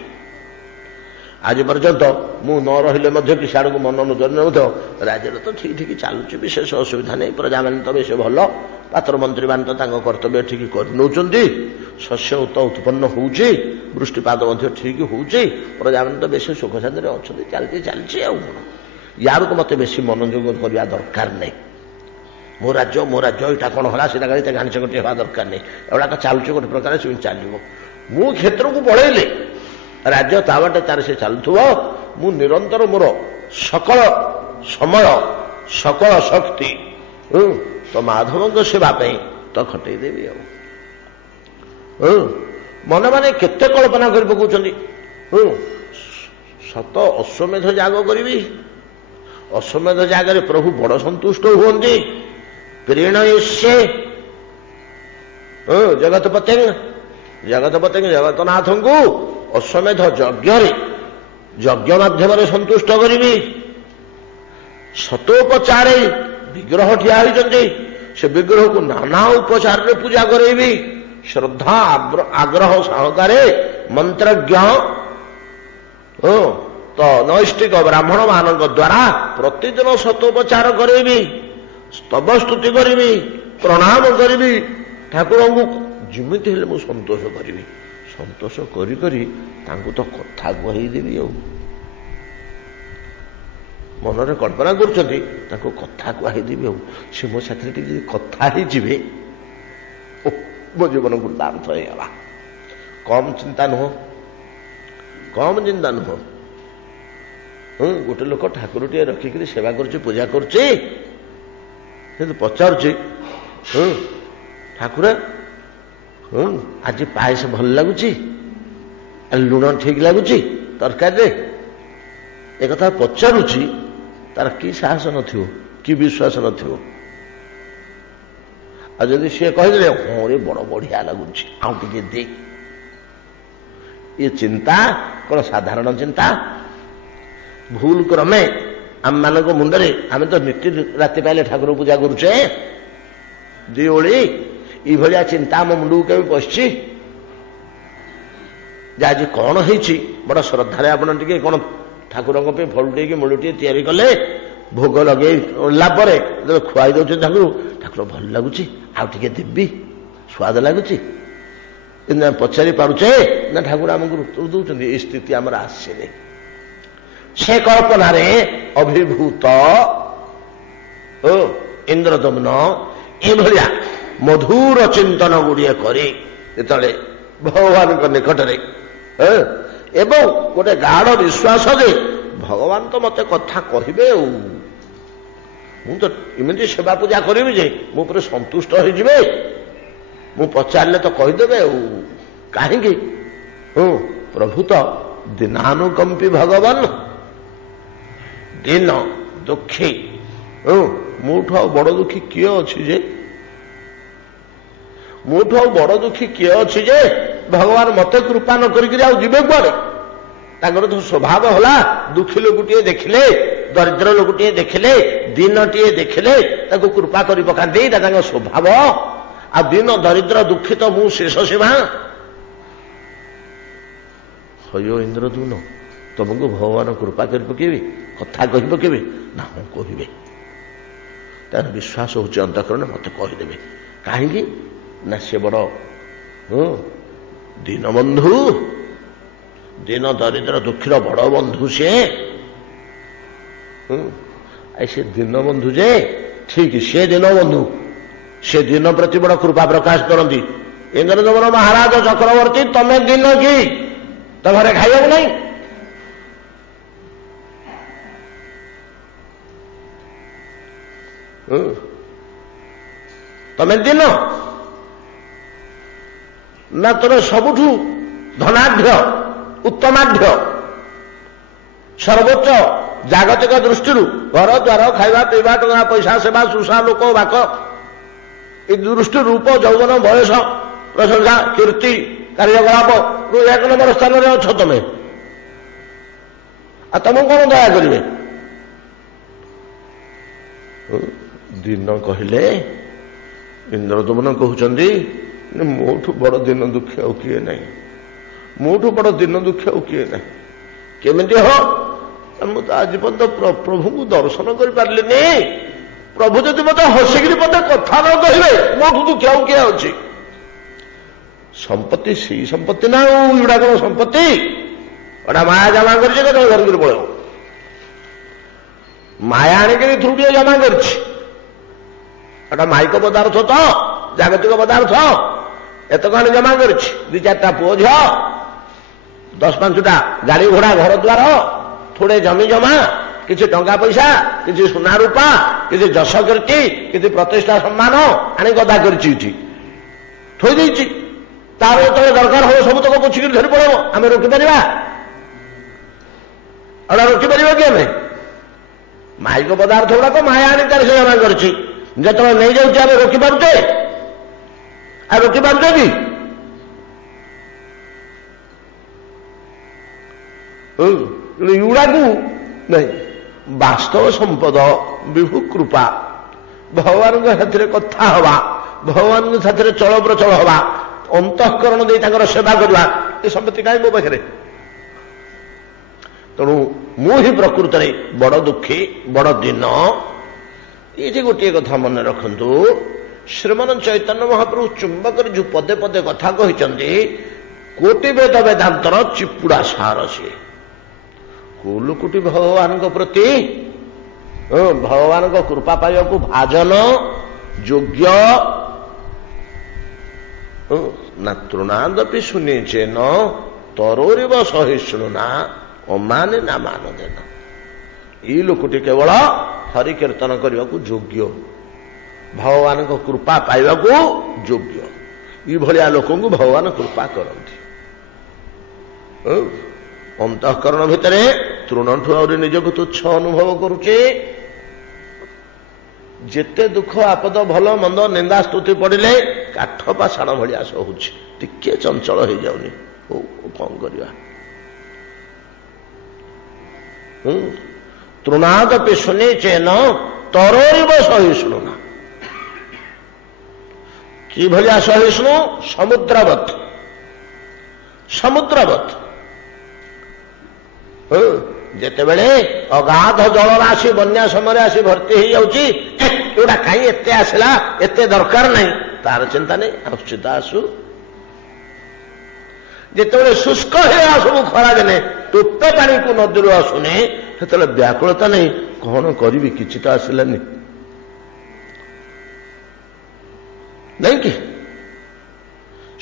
ଆଜି ପର୍ଯ୍ୟନ୍ତ ମୁଁ ନ ରହିଲେ ମଧ୍ୟ କି ସିଆଡ଼କୁ ମନ ନଜରରେ ମଧ୍ୟ ରାଜ୍ୟରେ ତ ଠିକ୍ ଚାଲୁଛି, ବିଶେଷ ଅସୁବିଧା ନାହିଁ। ପ୍ରଜାମାନେ ତ ବେଶ ଭଲ, ପାତ୍ରମନ୍ତ୍ରୀମାନେ ତ ତାଙ୍କ କର୍ତ୍ତବ୍ୟ ଠିକ୍ କରିନେଉଛନ୍ତି, ଶସ୍ୟ ଉତ୍ପନ୍ନ ହେଉଛି, ବୃଷ୍ଟିପାତ ମଧ୍ୟ ଠିକ୍ ହେଉଛି, ପ୍ରଜାମାନେ ତ ବେଶୀ ସୁଖ ଶାନ୍ତିରେ ଅଛନ୍ତି, ଚାଲିଛି। ଆଉ କ'ଣ ୟାରକୁ ମୋତେ ବେଶୀ ମନୋଯୋଗ କରିବା ଦରକାର ନାହିଁ। ମୋ ରାଜ୍ୟ ଏଇଟା କ'ଣ ହେଲା, ସେଇଟା ଗାଡ଼ି ଗାଣିଛ ଗୋଟିଏ ହେବା ଦରକାର ନାହିଁ। ଏଗୁଡ଼ାକ ଚାଲୁଛି ଗୋଟେ ପ୍ରକାର, ସେମିତି ଚାଲିବ। ମୁଁ କ୍ଷେତ୍ରକୁ ପଳେଇଲେ ରାଜ୍ୟ ତା ବାଟେ ତାର ସେ ଚାଲୁଥିବ, ମୁଁ ନିରନ୍ତର ମୋର ସକଳ ସମୟ, ସକଳ ଶକ୍ତି ତ ମାଧବଙ୍କ ସେବା ପାଇଁ ତ ଖଟେଇ ଦେବି। ଆଉ ମନେ ମନେ କେତେ କଳ୍ପନା କରି ପକାଉଛନ୍ତି। ସତ ଅଶ୍ୱମେଧ ଯାଗ କରିବି, ଅଶ୍ୱମେଧ ଯାଗରେ ପ୍ରଭୁ ବଡ଼ ସନ୍ତୁଷ୍ଟ ହୁଅନ୍ତି। ପ୍ରୀଣୟିଷ୍ୟେ ଜଗତପତେ ଜଗନ୍ନାଥଙ୍କୁ ଅଶ୍ୱମେଧ ଯଜ୍ଞ ମାଧ୍ୟମରେ ସନ୍ତୁଷ୍ଟ କରିବି। ଶତୋପଚାରେ ବିଗ୍ରହ ଠିଆ ହୋଇଛନ୍ତି, ସେ ବିଗ୍ରହକୁ ନାନା ଉପଚାରରେ ପୂଜା କରେଇବି। ଶ୍ରଦ୍ଧା ଆଗ୍ରହ ସହକାରେ ମନ୍ତ୍ରଜ୍ଞ ତ ନୈଷ୍ଠିକ ବ୍ରାହ୍ମଣ ମାନଙ୍କ ଦ୍ୱାରା ପ୍ରତିଦିନ ଶତୋପଚାର କରେଇବି, ସ୍ତବ ସ୍ତୁତି କରିବି, ପ୍ରଣାମ କରିବି। ଠାକୁରଙ୍କୁ ଯେମିତି ହେଲେ ମୁଁ ସନ୍ତୋଷ କରିବି। ସନ୍ତୋଷ କରି କରି ତାଙ୍କୁ ତ କଥା କହିଦେବି। ଆଉ ମନରେ କଳ୍ପନା କରୁଛନ୍ତି ତାଙ୍କୁ କଥା କହିଦେବି। ଆଉ ସେ ମୋ ସାଥିରେ ଟିକେ ଯଦି କଥା ହେଇଯିବେ, ମୋ ଜୀବନ ବୃତ୍ତାନ୍ତ ହେଇଗଲା। କମ୍ ଚିନ୍ତା ନୁହଁ। ଗୋଟେ ଲୋକ ଠାକୁରଟିଏ ରଖିକିରି ସେବା କରୁଛି, ପୂଜା କରୁଛି, କିନ୍ତୁ ପଚାରୁଛି ଠାକୁର ଆଜି ପାୟସ ଭଲ ଲାଗୁଛି, ଲୁଣ ଠିକ୍ ଲାଗୁଛି ତରକାରୀରେ, एकथा पचारुची तार कि साहस नथिबो कि विश्वास नथिबो आ जदि सी कहीदे हाँ रे बड़ बढ़िया लगुच आउ टिके दे ये चिंता कौन साधारण चिंता भूल क्रमे आम मान मुंडे आम तो नित्य राति पाइले ठाकुर पूजा करुचे दी ओली ये चिंता आम मुंड को पशि आज कौन है बड़ श्रद्धा आप कौन ठाकुर फलुटे मुड़े तैयारी कले भोग लगे खुआई दौर ठाकुर ठाकुर भल लगुच आउ टे देवी स्वाद लगुच पचारि पारुचे ना ठाकुर आमको उत्तर दौरान ये स्थिति आमर आसनी से कल्पना अभिभूत इंद्रदम्न ये मधुर चिंतन गुड़िए करी भगवान निकटने एवं गोटे गाढ़ विश्वास जे भगवान तो मत कथा कहे तो इमती सेवा पूजा करी जे मुझे संतुष्ट हो पचारे तो कहीदेवे कहीं प्रभु तो दीनानुकंपी भगवान दीन दुखी मुठु बड़ दुखी किए अच्छी जे मुठु बड़ दुखी किए अच्छी जे भगवान मत कृपा न करें कड़े तो स्वभाव होला दुखी लोकटे देखिले दरिद्र लोकटे देखिले दीनटे देखिले कृपा कर पकाते स्वभाव आ दीन दरिद्र दुखित तो मु शेष सेवा हयो इंद्रदून तुमको भगवान कृपा कर पकेबे कथा कही पकेबे ना हाँ कहे तार विश्वास हो अंतकरण मत कहीदेवे कहीं ना से बड़ दीनबंधु दीन दरिद्र दुखीर बड़ बंधु से से दीनबंधु जे ठीक से दीनबंधु से दिन प्रति बड़ कृपा प्रकाश करती इंद्रदमन महाराज चक्रवर्ती तमें दिन कि तो घरे खाइबा नहीं तमें दिन ना तुम सबुठू धनाढ़ उत्तमाढ़ सर्वोच्च जागतिक दृष्टि घर द्वार खाଇବା पीवा टका पैसा सेवा सुषा लोक बाक ये दृष्टि रूप यौवन बयस प्रशंसा कीर्ति कार्यकलाप एक नंबर स्थान में अच्छ तुम तुमको कौन दया करेंगे दिन कहले इंद्रदमन कहते मोठू बड़ दिन दुखी आउ किए ना मोठू बड़ दिन दुखी आउ किए ना केमिति हो मुझे आज पर्यंत प्रभु को दर्शन कर पारे प्रभु जदि मत हसिकी मत कथा न कहे मोठू दुखी आउ किए अच्छी संपत्ति सी संपत्ति ना युड़ा कौन संपत्ति गोटा माया जमा कर घर कर पड़ो माया आणिक थ्रुटे जमा कर माइक पदार्थ तो जागतिक पदार्थ एत आनी जमा कर दी चार्टा पुओ झी 10-5टा गाड़ी घोड़ा घर द्वार थोड़े जमी जमा किसी टंका पैसा किसी सुना रूपा किसी जश कीर्ति किसी प्रतिष्ठा सम्मान आनी गदा कर थोड़ी तार जो दरकार हो सब तक पुछिक धरी पड़ो आम रोकीपर रोकीपर कि आम माइक पदार्थ गुड़ाक माया आनी तार से जमा कर जो नहीं जाऊे आम रोकीपे आ रोकीपे कि युड़ा को नहीं वास्तव संपद विभु कृपा भगवान साथ कथा हवा भगवान साथ चल प्रचल हवा अंतःकरण दे सेवा करवा ये संपत्ति कहीं मो पाखे तेणु मुझे प्रकृत में बड़ दुखी बड़ दिन ये गोटे कथा मन रखु श्रीमान चैतन्य महाप्रभु चुंबक जो पदे पदे कथा कहते कोटि वेद वेदांतर चिपुड़ा सार सी कुलुकुटी भगवान प्रति भगवान कृपा पाइबा को भाजन योग्य ना तृणादपि सुनीचे न तरोरिव सहिष्णुना अमाने ना मान देना ये लोकटी केवल हरि कीर्तन करने को योग्य भगवान को कृपा पाइबा को योग्य ये भलिया लोकों को भगवान कृपा करती अंतःकरण भितर ତୃଣଠୁ ଆହୁରି ନିଜକୁ ତୁଚ୍ଛ ଅନୁଭବ କରୁଛେ। ଯେତେ ଦୁଃଖ ଆପଦ ଭଲ ମନ୍ଦ ନିନ୍ଦା ସ୍ତୁତି ପଡ଼ିଲେ କାଠ ପାଷାଣ ଭଳିଆ ସହୁଛି, ଟିକେ ଚଞ୍ଚଳ ହେଇଯାଉନି। କଣ କରିବା? ତୃଣାଦପି ଶୁନି ଚେନ ତରୋଇବ ସହିଷ୍ଣୁ ନା। କିଭଳିଆ ସହିଷ୍ଣୁ? ସମୁଦ୍ରବତ୍। ସମୁଦ୍ରବତ୍। ଯେତେବେଳେ ଅଗାଧ ଜଳରାଶି ବନ୍ୟା ସମୟରେ ଆସି ଭର୍ତ୍ତି ହେଇଯାଉଛି, ଏଗୁଡ଼ା କାହିଁ ଏତେ ଆସିଲା, ଏତେ ଦରକାର ନାହିଁ, ତାର ଚିନ୍ତା ନାହିଁ, ଆସୁଛି ତ ଆସୁ। ଯେତେବେଳେ ଶୁଷ୍କ ହେଇଗଲା ସବୁ ଖରାଦିନେ, ଟୋପେ ପାଣିକୁ ନଦୀରୁ ଆସୁନି, ସେତେବେଳେ ବ୍ୟାକୁଳତା ନାହିଁ, କଣ କରିବି, କିଛି ତ ଆସିଲାନି, ନାଇଁ କି?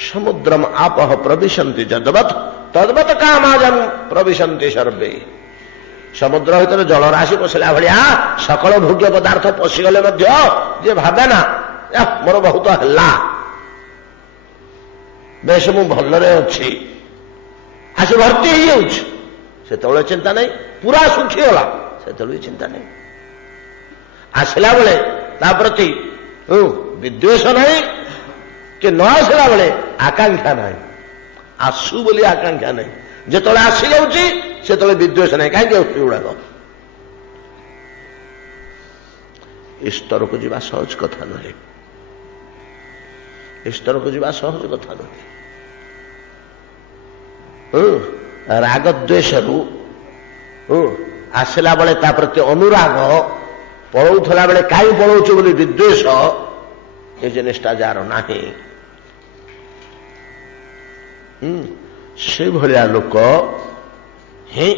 ସମୁଦ୍ରମ ଆପହ ପ୍ରବିଶନ୍ତି ଯଦବତ୍ ତଦ୍ବତ୍ କାମାଜଂ ପ୍ରବିଶନ୍ତି ସର୍ବେ। ସମୁଦ୍ର ଭିତରେ ଜଳରାଶି ପଶିଲା ଭଳିଆ ସକଳ ଭୋଗ୍ୟ ପଦାର୍ଥ ପଶିଗଲେ ମଧ୍ୟ ଯେ ଭାବେ ନା ମୋର ବହୁତ ହେଲା, ବେଶ ମୁଁ ଭଲରେ ଅଛି, ଆସି ଭର୍ତ୍ତି ହେଇଯାଉଛି, ସେତେବେଳେ ଚିନ୍ତା ନାହିଁ। ପୁରା ଶୁଖିଗଲା, ସେତେବେଳେ ଚିନ୍ତା ନାହିଁ। ଆସିଲା ବେଳେ ତା ପ୍ରତି ବିଦ୍ୱେଷ ନାହିଁ, କି ନ ଆସିଲା ବେଳେ ଆକାଂକ୍ଷା ନାହିଁ। ଆସୁ ବୋଲି ଆକାଂକ୍ଷା ନାହିଁ। ଯେତେବେଳେ ଆସିଯାଉଛି ସେତେବେଳେ ବିଦ୍ୱେଷ ନାହିଁ। କାହିଁକି ଆସୁଛି ଗୁଡ଼ାକ? ଈଶ୍ୱରକୁ ଯିବା ସହଜ କଥା ନୁହେଁ। ଈଶ୍ୱରକୁ ଯିବା ସହଜ କଥା ନୁହେଁ। ରାଗଦ୍ୱେଷରୁ ଆସିଲା ବେଳେ ତା ପ୍ରତି ଅନୁରାଗ, ପଳଉଥିଲା ବେଳେ କାହିଁ ପଳଉଛୁ ବୋଲି ବିଦ୍ୱେଷ, ଏ ଜିନିଷଟା ଯାହାର ନାହିଁ, ସେଭଳିଆ ଲୋକ ହିଁ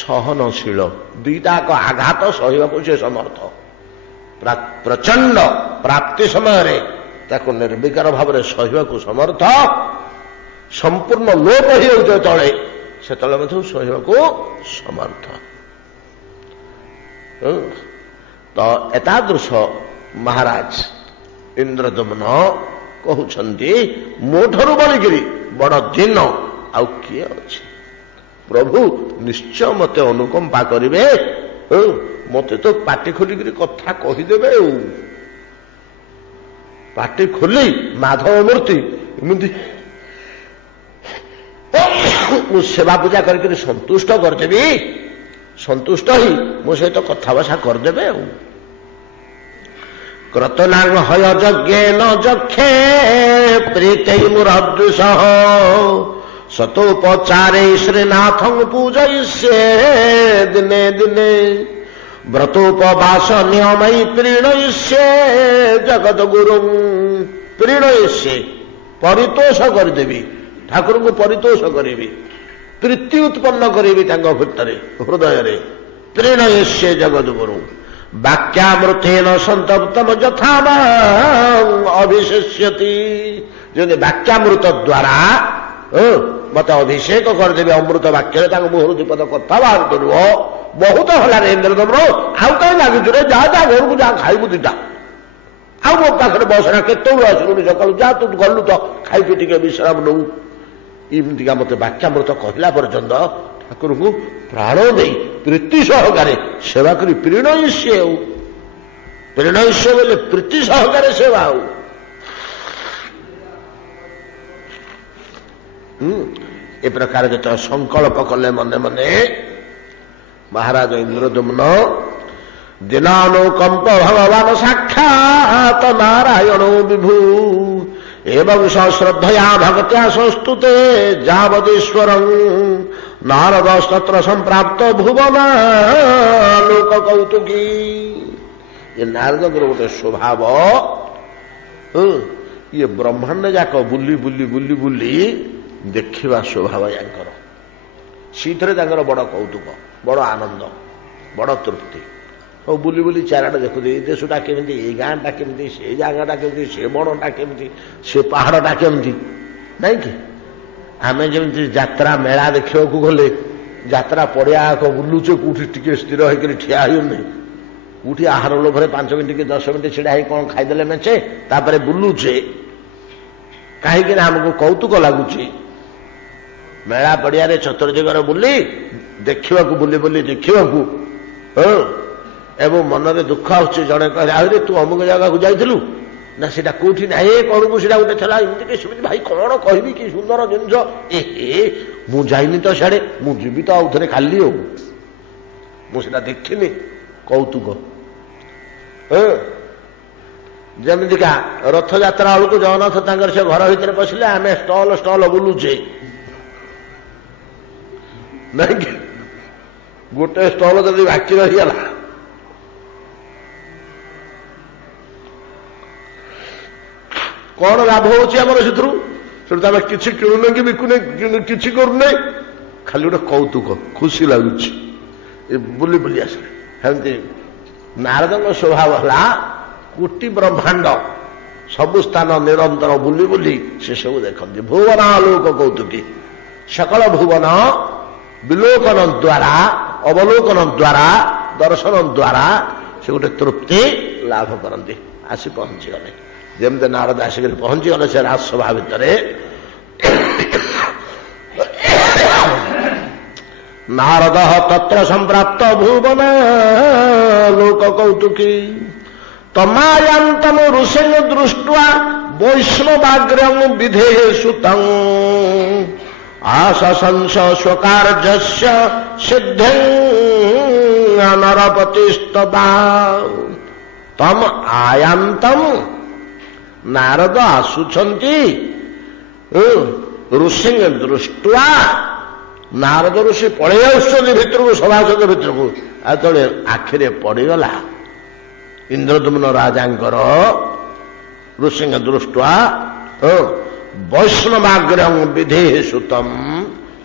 ସହନଶୀଳ। ଦିଟାକ ଆଘାତ ସହିବାକୁ ସେ ସମର୍ଥ। ପ୍ରଚଣ୍ଡ ପ୍ରାପ୍ତି ସମୟରେ ତାକୁ ନିର୍ବିକାର ଭାବରେ ସହିବାକୁ ସମର୍ଥ। ସମ୍ପୂର୍ଣ୍ଣ ଲୋପ ହେଇଯାଉଛି ଯେତେବେଳେ, ସେତେବେଳେ ମଧ୍ୟ ସହିବାକୁ ସମର୍ଥ। ତ ଏତାଦୃଶ ମହାରାଜ ଇନ୍ଦ୍ରଦମନ କହୁଛନ୍ତି, ମୋ ଠାରୁ ବଳିକିରି ବଡ଼ ଦିନ ଆଉ କିଏ ଅଛି? ପ୍ରଭୁ ନିଶ୍ଚୟ ମତେ ଅନୁକମ୍ପା କରିବେ, ମତେ ତ ପାଟି ଖୋଲିକିରି କଥା କହିଦେବେ। ଆଉ ପାଟି ଖୋଲି ମାଧବ ମୂର୍ତ୍ତି ଏମିତି ମୁଁ ସେବା ପୂଜା କରିକିରି ସନ୍ତୁଷ୍ଟ କରିଦେବି, ସନ୍ତୁଷ୍ଟ ହିଁ ମୋ ସହିତ କଥାବାର୍ତ୍ତା କରିଦେବେ। ଆଉ କ୍ରତନାଙ୍ଗ ହୟ ଯଜ୍ଞେନ ଯକ୍ଷେ ପ୍ରୀତୈ ମୁରଦୃଶଃ ସତୋପଚାରେ ଶ୍ରୀନାଥଂ ପୂଜୟିଷ୍ୟେ ଦିନେ ଦିନେ ବ୍ରତୋପବାସ ନିୟମୈ ପ୍ରୀଣୟିଷ୍ୟେ ଜଗଦ୍ଗୁରୁଂ। ପ୍ରୀଣୟିଷ୍ୟେ ପରିତୋଷ କରିଦେବି, ଠାକୁରଙ୍କୁ ପରିତୋଷ କରିବି, ପ୍ରୀତି ଉତ୍ପନ୍ନ କରିବି ତାଙ୍କ ଭିତରେ ହୃଦୟରେ। ପ୍ରୀଣୟିଷ୍ୟେ ଜଗଦ୍ଗୁରୁଂ ବାକ୍ୟାମୃତେନ ସନ୍ତପ୍ତମ ଯଥା ଅଭିଷେଷ୍ୟତି। ଯଦି ବାକ୍ୟାମୃତ ଦ୍ୱାରା ମତେ ଅଭିଷେକ କରିଦେବି, ଅମୃତ ବାକ୍ୟରେ ତାଙ୍କ ମୁହଁରୁ ଦୁଇପଦ କଥା ବାହାର କରିବ, ବହୁତ ହେଲାରେ ଇନ୍ଦ୍ରଦମନ, ଆଉ କାହିଁ ଲାଗୁଛୁ ରେ? ଯା ଯା ଘରକୁ ଯା, ଖାଇବୁ ଦିଟା, ଆଉ ମୋ ପାଖରେ ବସନା, କେତେବେଳୁ ଆସିଲୁଣି ସକାଳୁ, ଯା ତୁ ଗଲୁ ତ ଖାଇକି ଟିକେ ବିଶ୍ରାମ ନଉ। ଏମିତିକା ମତେ ବାକ୍ୟାମୃତ କହିଲା ପର୍ଯ୍ୟନ୍ତ ଠାକୁରଙ୍କୁ ପ୍ରାଣ ଦେଇ ପ୍ରୀତି ସହକାରେ ସେବା କରି ପ୍ରୀଣୟିଷ୍ୟେ। ଆଉ ପ୍ରୀଣୟିଷ୍ୟେ ବୋଲେ ପ୍ରୀତି ସହକାରେ ସେବା। ଆଉ ଏ ପ୍ରକାର ଯେତେବେଳେ ସଂକଳ୍ପ କଲେ ମନେ ମନେ ମହାରାଜ ଇନ୍ଦ୍ରଦମନ, ଦିନାନୁକମ୍ପ ଭଗବାନ ସାକ୍ଷାତ ନାରାୟଣ ବିଭୁ ଏବଂ ସଶ୍ରଦ୍ଧୟା ଭଗତ୍ୟା ସଂସ୍ତୁତେ ଯାବଦୀଶ୍ୱରଂ ନାରଦ ସ୍ତୋତ୍ର ସମ୍ପ୍ରାପ୍ତ ଭୁବନ ଲୋକ କୌତୁକୀ। ଏ ନାରଦଙ୍କର ଗୋଟେ ସ୍ୱଭାବ, ଇଏ ବ୍ରହ୍ମାଣ୍ଡ ଯାକ ବୁଲି ବୁଲି ବୁଲି ବୁଲି ଦେଖିବା ସ୍ୱଭାବ ୟାଙ୍କର। ସେଇଥିରେ ତାଙ୍କର ବଡ଼ କୌତୁକ, ବଡ଼ ଆନନ୍ଦ, ବଡ଼ ତୃପ୍ତି। ହଉ ବୁଲି ବୁଲି ଚାରିଆଡ଼େ ଦେଖୁଛି, ଏ ଦେଶଟା କେମିତି, ଏଇ ଗାଁଟା କେମିତି, ସେ ଜାଗାଟା କେମିତି, ସେ ବଣଟା କେମିତି, ସେ ପାହାଡ଼ଟା କେମିତି, ନାଇଁ କି? ଆମେ ଯେମିତି ଯାତ୍ରା ମେଳା ଦେଖିବାକୁ ଗଲେ ଯାତ୍ରା ପଡ଼ିଆ ବୁଲୁଛେ, କୋଉଠି ଟିକେ ସ୍ଥିର ହେଇକରି ଠିଆ ହେଉନି, କୋଉଠି ଆହାର ଲୋଭରେ 5 ମିନିଟ୍ କି 10 ମିନିଟ୍ ଛିଡ଼ା ହେଇ କ'ଣ ଖାଇଦେଲେ ମେଞ୍ଚେ, ତାପରେ ବୁଲୁଛେ, କାହିଁକିନା ଆମକୁ କୌତୁକ ଲାଗୁଛି। ମେଳା ପଡ଼ିଆରେ ଚତୁର୍ଦିଗରେ ବୁଲି ଦେଖିବାକୁ ବୁଲି ବୁଲି ଦେଖିବାକୁ ଏବଂ ମନରେ ଦୁଃଖ ଆସୁଛି। ଜଣେ କହିଲେ ଆହୁରି ତୁ ଅମୁକ ଜାଗାକୁ ଯାଇଥିଲୁ ନା, ସେଟା କୋଉଠି ନାହିଁ କରକୁ ସେଟା ଗୋଟେ ଥିଲା ଏମିତି କି ସେମିତି। ଭାଇ କଣ କହିବି କି ସୁନ୍ଦର ଜିନିଷ, ମୁଁ ଯାଇନି ତ ସିଆଡେ, ମୁଁ ଯିବି ତ ଆଉ ଥରେ ଖାଲି ଆଉ, ମୁଁ ସେଟା ଦେଖିନି। କୌତୁକ। ଯେମିତିକା ରଥଯାତ୍ରା ବେଳକୁ ଜଗନ୍ନାଥ ତାଙ୍କର ସେ ଘର ଭିତରେ ପଶିଲେ, ଆମେ ଷ୍ଟଲ ଷ୍ଟଲ ବୁଲୁଛେ ନାଇଁ କି, ଗୋଟେ ଷ୍ଟଲ ଯଦି ବାକି ରହିଗଲା କଣ ଲାଭ ହଉଛି ଆମର ସେଥିରୁ? ସେଠୁ ଆମେ କିଛି କିଣୁନେ କି ବିକୁନେ, କିଛି କରୁନେ, ଖାଲି ଗୋଟେ କୌତୁକ, ଖୁସି ଲାଗୁଛି ବୁଲି ବୁଲି ଆସିଲେ। ସେମିତି ନାରଦଙ୍କ ସ୍ୱଭାବ ହେଲା କୋଟି ବ୍ରହ୍ମାଣ୍ଡ ସବୁ ସ୍ଥାନ ନିରନ୍ତର ବୁଲି ବୁଲି ସେ ସବୁ ଦେଖନ୍ତି। ଭୁବନ ଆଲୋକ କୌତୁକୀ, ସକଳ ଭୁବନ ବିଲୋକନ ଦ୍ୱାରା, ଅବଲୋକନ ଦ୍ୱାରା, ଦର୍ଶନ ଦ୍ୱାରା ସେ ଗୋଟେ ତୃପ୍ତି ଲାଭ କରନ୍ତି। ଆସି ପହଞ୍ଚିଗଲେ, ଯେମିତି ନାରଦ ଆସିକରି ପହଞ୍ଚିଗଲେ ସେ ରାଜସଭା ଭିତରେ। ନାରଦ ତତ୍ର ସମ୍ପ୍ରାପ୍ତ ଭୁବନ ଲୋକ କୌତୁକୀ ତମାୟାନ୍ତମ ଋଷେନ ଦୃଷ୍ଟ୍ୱା ବୈଷ୍ଣବାଗ୍ରଂ ବିଧେଃ ସୁତଂ ଆଶଂସ ସ୍ୱକାର୍ଯ୍ୟସ୍ୟ ସିଦ୍ଧିଂ ନରପତିସ୍ତଦା। ତମ ଆୟାନ୍ତମ, ନାରଦ ଆସୁଛନ୍ତି ଋଷି ଦୃଷ୍ଟ୍ୱା, ନାରଦ ଋଷି ପଳେଇ ଆସୁଛନ୍ତି ଭିତରକୁ, ସଭାସଦ ଭିତରକୁ। ଯେତେବେଳେ ଆଖିରେ ପଡ଼ିଗଲା ଇନ୍ଦ୍ରଦ୍ୟୁମ୍ନ ରାଜାଙ୍କର ଋଷିଙ୍କ ଦୃଷ୍ଟ୍ୱା ବୈଷ୍ଣବାଗ୍ରଂ ବିଧେଃ ସୁତମ୍,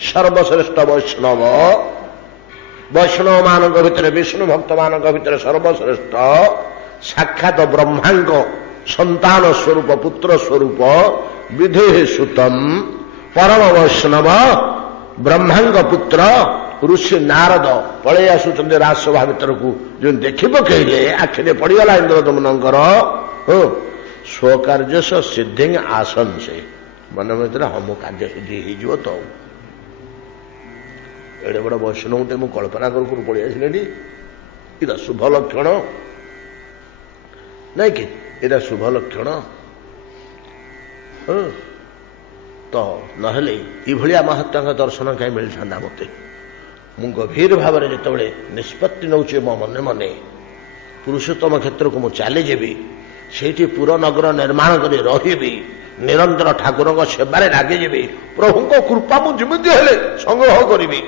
ସର୍ବଶ୍ରେଷ୍ଠ ବୈଷ୍ଣବ, ବୈଷ୍ଣବ ମାନଙ୍କ ଭିତରେ, ବିଷ୍ଣୁ ଭକ୍ତ ମାନଙ୍କ ଭିତରେ ସର୍ବଶ୍ରେଷ୍ଠ, ସାକ୍ଷାତ ବ୍ରହ୍ମାଙ୍କ ସନ୍ତାନ ସ୍ୱରୂପ, ପୁତ୍ର ସ୍ୱରୂପ, ବିଧେଃ ସୁତମ୍, ପରମ ବୈଷ୍ଣବ ବ୍ରହ୍ମାଙ୍କ ପୁତ୍ର ଋଷି ନାରଦ ପଳେଇ ଆସୁଛନ୍ତି ରାଜସଭା ଭିତରକୁ। ଯେଉଁ ଦେଖି ପକେଇଲେ, ଆଖିରେ ପଡ଼ିଗଲା ଇନ୍ଦ୍ରଦମନଙ୍କର ସ୍ୱକାର୍ଯ୍ୟସ ସିଦ୍ଧିଂ ଆଶଂସେ, ମନେ ଭିତରେ ହଁ ମୋ କାର୍ଯ୍ୟ ସିଦ୍ଧି ହେଇଯିବ ତ। ଏଡ଼େ ବଡ଼ ବୈଷ୍ଣବଟେ ମୁଁ କଳ୍ପନା କରୁ କରୁ ପଳେଇ ଆସିଲେଣି, ଏଇଟା ଶୁଭ ଲକ୍ଷଣ ନାଇଁ କି? ଏଇଟା ଶୁଭ ଲକ୍ଷଣ ତ ନହେଲେ ଏଇଭଳିଆ ମହାତ୍ମାଙ୍କ ଦର୍ଶନ କାହିଁ ମିଳିଥାନ୍ତା ମୋତେ? ମୁଁ ଗଭୀର ଭାବରେ ଯେତେବେଳେ ନିଷ୍ପତ୍ତି ନେଉଛି ମୋ ମନେ ମନେ, ପୁରୁଷୋତ୍ତମ କ୍ଷେତ୍ରକୁ ମୁଁ ଚାଲିଯିବି, ସେଇଠି ପୁର ନଗର ନିର୍ମାଣ କରି ରହିବି, ନିରନ୍ତର ଠାକୁରଙ୍କ ସେବାରେ ଲାଗିଯିବି, ପ୍ରଭୁଙ୍କ କୃପା ମୁଁ ଯେମିତି ହେଲେ ସଂଗ୍ରହ କରିବି,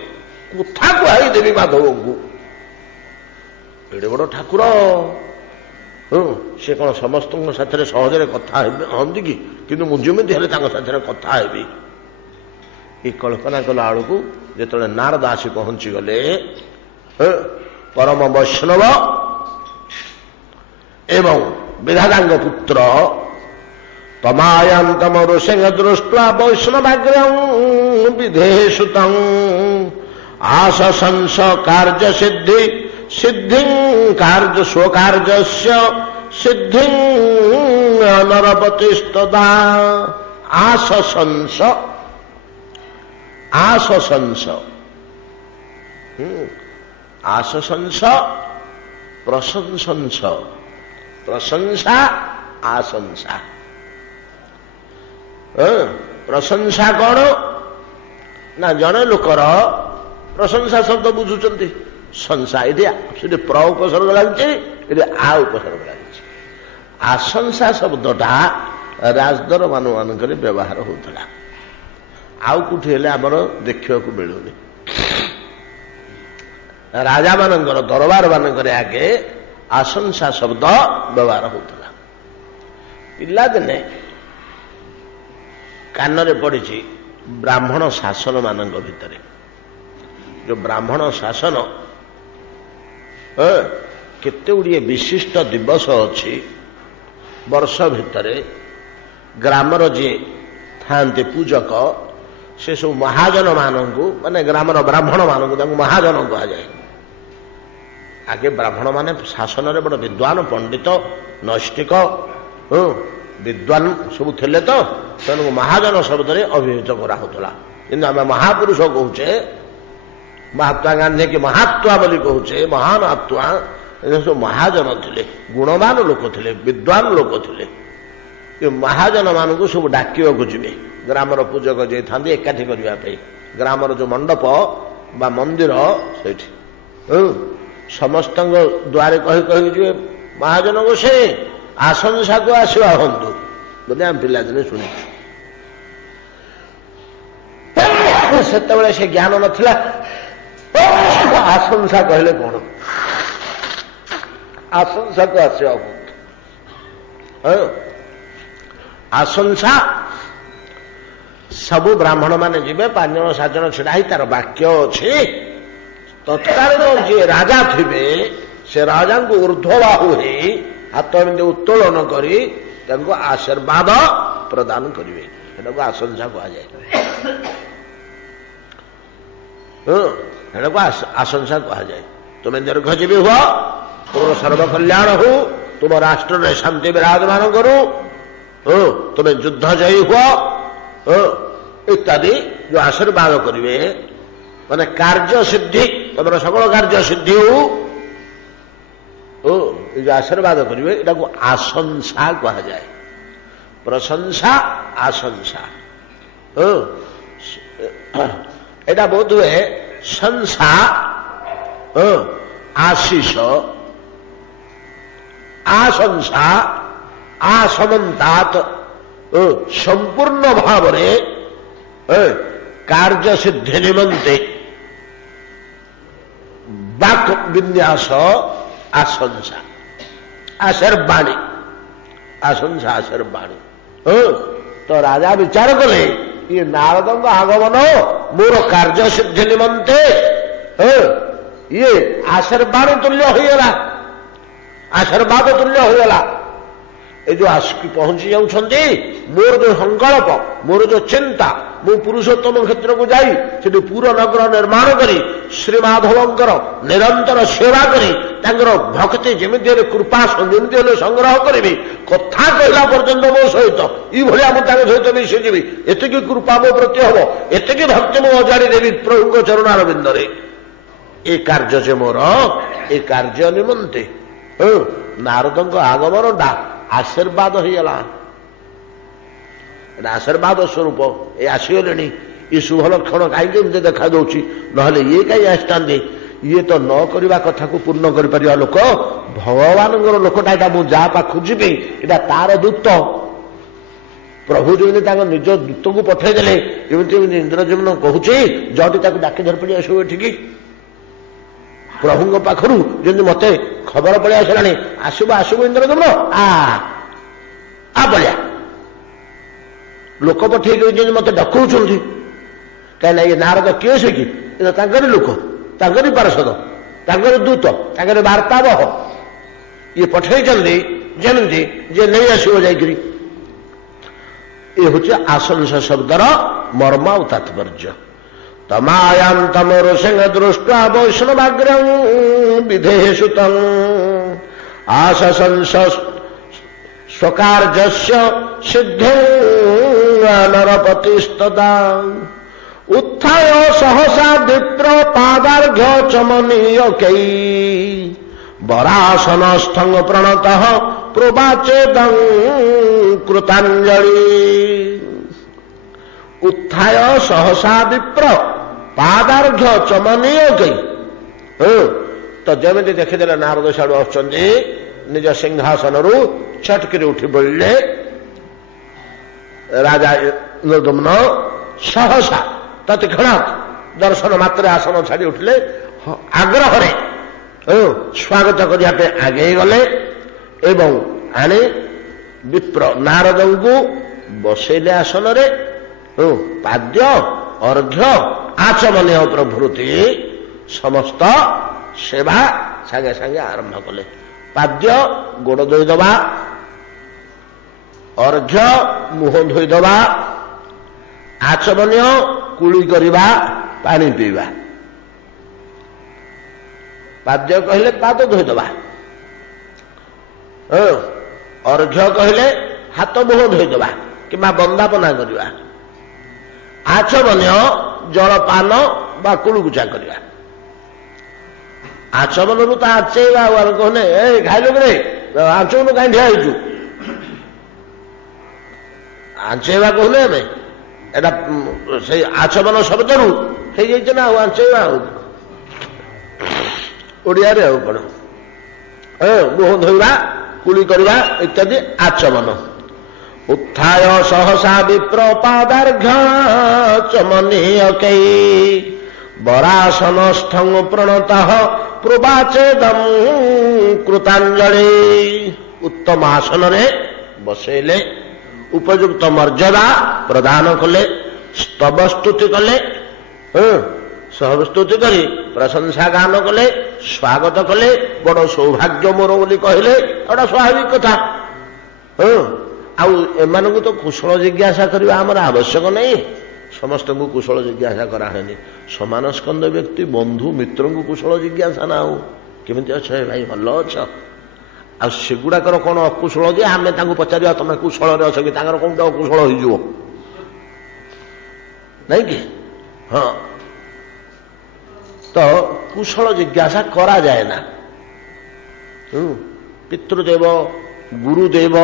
କଥା କୁହାଇଦେବି ମାଧବଙ୍କୁ। ଏଡ଼େ ବଡ଼ ଠାକୁର, ସେ କଣ ସମସ୍ତଙ୍କ ସାଥିରେ ସହଜରେ କଥା ହଅନ୍ତି କି? କିନ୍ତୁ ମୁଁ ଯେମିତି ହେଲେ ତାଙ୍କ ସାଥିରେ କଥା ହେବି। ଏ କଳ୍ପନା କଲା ବେଳକୁ ଯେତେବେଳେ ନାରଦ ଆସି ପହଞ୍ଚିଗଲେ, ପରମ ବୈଷ୍ଣବ ଏବଂ ବିଧାତାଙ୍କ ପୁତ୍ର, ତମାୟାନ୍ତମ ଋଷିଂ ଦୃଷ୍ଟ୍ୱା ବୈଷ୍ଣବାଗ୍ରଂ ବିଧେଃ ସୁତଂ ଆଶଂସ କାର୍ଯ୍ୟ ସିଦ୍ଧି ସିଦ୍ଧିଂ କାର୍ଯ୍ୟ ସ୍ୱକାର୍ଯ୍ୟସ୍ୟ ସିଦ୍ଧିଂ ନରପତିସ୍ତଦା। ଆଶଂସ, ଆଶଂସ, ଆଶଂସ ପ୍ରଶଂସଂସ, ପ୍ରଶଂସା ଆଶଂସା। ପ୍ରଶଂସା କଣ ନା, ଜଣେ ଲୋକର ପ୍ରଶଂସା ଶବ୍ଦ ବୁଝୁଛନ୍ତି, ସଂସା, ଏଠି ସେଠି ପ୍ର ଉପସର୍ଗ ଲାଗିଛି, ଏଠି ଆ ଉପସର୍ଗ ଲାଗିଛି। ଆଶଂସା ଶବ୍ଦଟା ରାଜଦର ମାନଙ୍କରେ ବ୍ୟବହାର ହଉଥିଲା, ଆଉ କୋଉଠି ହେଲେ ଆମର ଦେଖିବାକୁ ମିଳୁନି। ରାଜାମାନଙ୍କର ଦରବାର ମାନଙ୍କରେ ଆଗେ ଆଶଂସା ଶବ୍ଦ ବ୍ୟବହାର ହଉଥିଲା। ପିଲାଦିନେ କାନରେ ପଡ଼ିଛି ବ୍ରାହ୍ମଣ ଶାସନ ମାନଙ୍କ ଭିତରେ, ଯୋଉ ବ୍ରାହ୍ମଣ ଶାସନ, କେତେ ଗୁଡ଼ିଏ ବିଶିଷ୍ଟ ଦିବସ ଅଛି ବର୍ଷ ଭିତରେ। ଗ୍ରାମର ଯିଏ ଥାଆନ୍ତି ପୂଜକ, ସେ ସବୁ ମହାଜନ ମାନଙ୍କୁ, ମାନେ ଗ୍ରାମର ବ୍ରାହ୍ମଣ ମାନଙ୍କୁ ତାଙ୍କୁ ମହାଜନ କୁହାଯାଏ। ଆଗେ ବ୍ରାହ୍ମଣ ମାନେ ଶାସନରେ ବଡ଼ ବିଦ୍ୱାନ, ପଣ୍ଡିତ, ନୈଷ୍ଠିକ, ବିଦ୍ୱାନ ସବୁ ଥିଲେ ତ, ସେମାନଙ୍କୁ ମହାଜନ ଶବ୍ଦରେ ଅଭିହିତ କରାହଉଥିଲା। କିନ୍ତୁ ଆମେ ମହାପୁରୁଷ କହୁଛେ, ମହାତ୍ମା ଗାନ୍ଧୀ କି ମହାତ୍ମା ବୋଲି କହୁଛେ, ମହାନ ଆତ୍ମା, ସବୁ ମହାଜନ ଥିଲେ, ଗୁଣବାନ ଲୋକ ଥିଲେ, ବିଦ୍ୱାନ ଲୋକ ଥିଲେ। ଏ ମହାଜନ ମାନଙ୍କୁ ସବୁ ଡାକିବାକୁ ଯିବେ, ଗ୍ରାମର ପୂଜକ ଯାଇଥାନ୍ତି ଏକାଠି କରିବା ପାଇଁ। ଗ୍ରାମର ଯୋଉ ମଣ୍ଡପ ବା ମନ୍ଦିର ସେଇଠି ସମସ୍ତଙ୍କ ଦ୍ୱାରେ କହି କହିକି ଯିବେ, ମହାଜନଙ୍କୁ ସେ ଆଶଂସାକୁ ଆସିବା ହୁଅନ୍ତୁ ବୋଲି ଆମେ ପିଲାଦିନେ ଶୁଣିଛୁ। ସେତେବେଳେ ସେ ଜ୍ଞାନ ନଥିଲା, ଆଶଂସା କହିଲେ କଣ, ଆଶଂସାକୁ ଆସିବା ହୁଅନ୍ତୁ। ଆଶଂସା ସବୁ ବ୍ରାହ୍ମଣ ମାନେ ଯିବେ, 5 ଜଣ 7 ଜଣ ଛିଡ଼ା ହେଇ ତାର ବାକ୍ୟ ଅଛି। ତତ୍କାଳୀନ ଯିଏ ରାଜା ଥିବେ ସେ ରାଜାଙ୍କୁ ଉର୍ଦ୍ଧ୍ୱବାହୁ ହେଇ ହାତ ଏମିତି ଉତ୍ତୋଳନ କରି ତାଙ୍କୁ ଆଶୀର୍ବାଦ ପ୍ରଦାନ କରିବେ। ସେଟାକୁ ଆଶଂସା କୁହାଯାଏ। ସେଟାକୁ ଆଶଂସା କୁହାଯାଏ। ତୁମେ ଦୀର୍ଘଜୀବୀ ହୁଅ, ତୁମର ସର୍ବକଲ୍ୟାଣ ହଉ, ତୁମ ରାଷ୍ଟ୍ରରେ ଶାନ୍ତି ବିରାଜମାନ କରୁ, ତୁମେ ଯୁଦ୍ଧ ଜୟୀ ହୁଅ ଇତ୍ୟାଦି ଯୋଉ ଆଶୀର୍ବାଦ କରିବେ, ମାନେ କାର୍ଯ୍ୟ ସିଦ୍ଧି, ତମର ସକଳ କାର୍ଯ୍ୟ ସିଦ୍ଧି ହଉ, ଏ ଯୋଉ ଆଶୀର୍ବାଦ କରିବେ ଏଟାକୁ ଆଶଂସା କୁହାଯାଏ। ପ୍ରଶଂସା, ଆଶଂସା। ଏଟା ବୋଧ ହୁଏ ସଂସା, ଆଶିଷ, ଆଶଂସା, ଆସମନ୍ତାତ୍ ସମ୍ପୂର୍ଣ୍ଣ ଭାବରେ କାର୍ଯ୍ୟ ସିଦ୍ଧି ନିମନ୍ତେ ବାକ୍ ବିନ୍ୟାସ ଆଶଂସା, ଆଶୀର୍ବାଣୀ, ଆଶଂସା ଆଶୀର୍ବାଣୀ। ତ ରାଜା ବିଚାର କଲେ ଇଏ ନାରଦଙ୍କ ଆଗମନ ମୋର କାର୍ଯ୍ୟ ସିଦ୍ଧି ନିମନ୍ତେ ଇଏ ଆଶୀର୍ବାଣୀ ତୁଲ୍ୟ ହୋଇଗଲା, ଆଶୀର୍ବାଦ ତୁଲ୍ୟ ହୋଇଗଲା। ଏ ଯୋଉ ଆସିକି ପହଞ୍ଚି ଯାଉଛନ୍ତି, ମୋର ଯୋଉ ସଂକଳ୍ପ, ମୋର ଯୋଉ ଚିନ୍ତା, ମୁଁ ପୁରୁଷୋତ୍ତମ କ୍ଷେତ୍ରକୁ ଯାଇ ସେଠି ପୁର ନଗର ନିର୍ମାଣ କରି ଶ୍ରୀମାଧବଙ୍କର ନିରନ୍ତର ସେବା କରି ତାଙ୍କର ଭକ୍ତି ଯେମିତି ହେଲେ କୃପା ଯେମିତି ହେଲେ ସଂଗ୍ରହ କରିବି, କଥା କହିଲା ପର୍ଯ୍ୟନ୍ତ ମୋ ସହିତ ଏଇଭଳିଆ ମୁଁ ତାଙ୍କ ସହିତ ମିଶିଯିବି, ଏତିକି କୃପା ମୋ ପ୍ରତି ହବ, ଏତିକି ଭକ୍ତି ମୁଁ ଅଜାଡ଼ି ଦେବି ପ୍ରଭୁଙ୍କ ଚରଣାରବିନ୍ଦରେ। ଏ କାର୍ଯ୍ୟ ଯେ ମୋର, ଏ କାର୍ଯ୍ୟ ନିମନ୍ତେ ନାରଦଙ୍କ ଆଗମନଟା ଆଶୀର୍ବାଦ ହେଇଗଲା। ଆଶୀର୍ବାଦ ସ୍ୱରୂପ ଏ ଆସିଗଲେଣି, ଏ ଶୁଭ ଲକ୍ଷଣ କାହିଁକି ଏମିତି ଦେଖାଯାଉଛି, ନହେଲେ ଇଏ କାହିଁ ଆସିଥାନ୍ତି? ଇଏ ତ ନ କରିବା କଥାକୁ ପୂର୍ଣ୍ଣ କରିପାରିବା ଲୋକ, ଭଗବାନଙ୍କର ଲୋକଟା, ଏଇଟା ମୁଁ ଯାହା ପାଖକୁ ଯିବି ଏଇଟା ତାର ଦୂତ। ପ୍ରଭୁ ଯେମିତି ତାଙ୍କ ନିଜ ଦୂତକୁ ପଠେଇଦେଲେ, ଯେମିତି ଇନ୍ଦ୍ରଜମ୍ନ କହୁଛି ଯଠି ତାକୁ ଡାକି ଧରି ପଡ଼ି ଆସିବ ଏଠିକି। ପ୍ରଭୁଙ୍କ ପାଖରୁ ଯେମିତି ମତେ ଖବର ପଳେଇ ଆସିଲାଣି, ଆସିବ ଆସିବ ଇନ୍ଦ୍ରଜମ୍ନ, ପଳିଆ ଲୋକ ପଠେଇକି ଯେମିତି ମତେ ଡକଉଛନ୍ତି। କାହିଁକିନା ଇଏ ନାରଦ କିଏ ସେ କି? ଏ ତାଙ୍କରି ଲୋକ, ତାଙ୍କରି ପାର୍ଷଦ, ତାଙ୍କରି ଦୂତ, ତାଙ୍କରି ବାର୍ତ୍ତାବହ। ଇଏ ପଠେଇଛନ୍ତି ଯେମିତି ଯେ ନେଇ ଆସିବ ଯାଇକରି। ଏ ହଉଛି ଆଶଂସା ଶବ୍ଦର ମର୍ମ ଆଉ ତାତ୍ପର୍ଯ୍ୟ। ତମାୟାନ୍ତମ ଋଷିଂ ଦୃଷ୍ଟ୍ୱା ବୈଷ୍ଣବାଗ୍ରଂ ବିଧେଃ ସୁତଂ ଆଶଂସ ସ୍ୱକାର୍ଯ୍ୟସ୍ୟ ସିଦ୍ଧିଂ ନରପତିସ୍ତଦା ଉତ୍ଥାୟ ସହସା ବିପ୍ର ପାଦାର୍ଘ୍ୟ ଚମନୀୟକୈ ବରାସନಸ್ಥଂ ପ୍ରଣତଃ ପ୍ରୋବାଚେଦଂ କୃତାଞ୍ଜଳି। ଉତ୍ଥାୟ ସହସା ବିପ୍ର ପାଦାର୍ଘ୍ୟ ଚମନୀୟକୈ। ତ ଯେମିତି ଦେଖିଦେଲେ ନାରଦ ସାଡୁ ଆସୁଛନ୍ତି, ନିଜ ସିଂହାସନରୁ ଛଟକିରି ଉଠି ପଡ଼ିଲେ। ରାଜା ଇନ୍ଦ୍ରଦମ୍ନ ସହସା ତତ୍କ୍ଷଣାତ୍ ଦର୍ଶନ ମାତ୍ରେ ଆସନ ଛାଡ଼ି ଉଠିଲେ, ଆଗ୍ରହରେ ସ୍ୱାଗତ କରିବା ପାଇଁ ଆଗେଇ ଗଲେ ଏବଂ ଆଣି ବିପ୍ର ନାରଦଙ୍କୁ ବସେଇଲେ ଆସନରେ। ପାଦ୍ୟ, ଅର୍ଘ୍ୟ, ଆଚମନୀୟ ପ୍ରଭୃତି ସମସ୍ତ ସେବା ସାଙ୍ଗେ ସାଙ୍ଗେ ଆରମ୍ଭ କଲେ। ପାଦ୍ୟ ଗୋଡ଼ ଧୋଇଦେବା, ଅର୍ଘ୍ୟ ମୁହଁ ଧୋଇଦେବା, ଆଚମନୀୟ କୁଳି କରିବା, ପାଣି ପିଇବା। ପାଦ୍ୟ କହିଲେ ପାଦ ଧୋଇଦେବା, ଅର୍ଘ୍ୟ କହିଲେ ହାତ ମୁହଁ ଧୋଇଦେବା କିମ୍ବା ବନ୍ଦାପନା କରିବା, ଆଚମନ୍ୟ ଜଳପାନ ବା କୁଳୁକୁଚା କରିବା। ଆଚମନରୁ ତା ଆଚେଇବା ଆଉ କହନେ ଏ ଖାଇଲୁ କିରେ ଆଞ୍ଚମନୁ କାହିଁ ଠିଆ ହେଇଛୁ ଆଞ୍ଚେଇବା କହୁନେ ଆମେ ଏଟା ସେଇ ଆଚମନ ଶବ୍ଦରୁ ହେଇଯାଇଛି ନା ଆଉ ଆଞ୍ଚେଇବା ଆଉ ଓଡ଼ିଆରେ ଆଉ କଣ ମୁହଁ ଧୋଇବା କୁଳି କରିବା ଇତ୍ୟାଦି ଆଚମନ। ଉତ୍ଥାୟ ସହସା ବିପ୍ର ପାଦାର୍ଘ୍ୟ ଚମନୀୟକୈ ବରାସନସ୍ଥଂ ପ୍ରଣତଃ ପ୍ରବାଚେଦଂ କୃତାଞ୍ଜଳି। ଉତ୍ତମ ଆସନରେ ବସେଇଲେ, ଉପଯୁକ୍ତ ମର୍ଯ୍ୟାଦା ପ୍ରଦାନ କଲେ, ସ୍ତବ ସ୍ତୁତି କଲେ, ସହସ୍ତୁତି କରି ପ୍ରଶଂସା ଗାନ କଲେ, ସ୍ୱାଗତ କଲେ, ବଡ଼ ସୌଭାଗ୍ୟ ମୋର ବୋଲି କହିଲେ, ଏଟା ସ୍ୱାଭାବିକ କଥା। ଆଉ ଏମାନଙ୍କୁ ତ କୁଶଳ ଜିଜ୍ଞାସା କରିବା ଆମର ଆବଶ୍ୟକ ନାହିଁ। ସମସ୍ତଙ୍କୁ କୁଶଳ ଜିଜ୍ଞାସା କରାହେନି। ସମାନ ସ୍କନ୍ଦ ବ୍ୟକ୍ତି ବନ୍ଧୁ ମିତ୍ରଙ୍କୁ କୁଶଳ ଜିଜ୍ଞାସା ନା ଆଉ କେମିତି ଅଛ ଭାଇ ଭଲ ଅଛ। ଆଉ ସେଗୁଡାକର କ'ଣ ଅକୁଶଳ ଯେ ଆମେ ତାଙ୍କୁ ପଚାରିବା ତମେ କୁଶଳରେ ଅଛ କି, ତାଙ୍କର କୋଉଟା ଅକୁଶଳ ହେଇଯିବ ନାଇଁ କି? ହଁ, ତ କୁଶଳ ଜିଜ୍ଞାସା କରାଯାଏ ନା। ପିତୃଦେବ, ଗୁରୁଦେବ,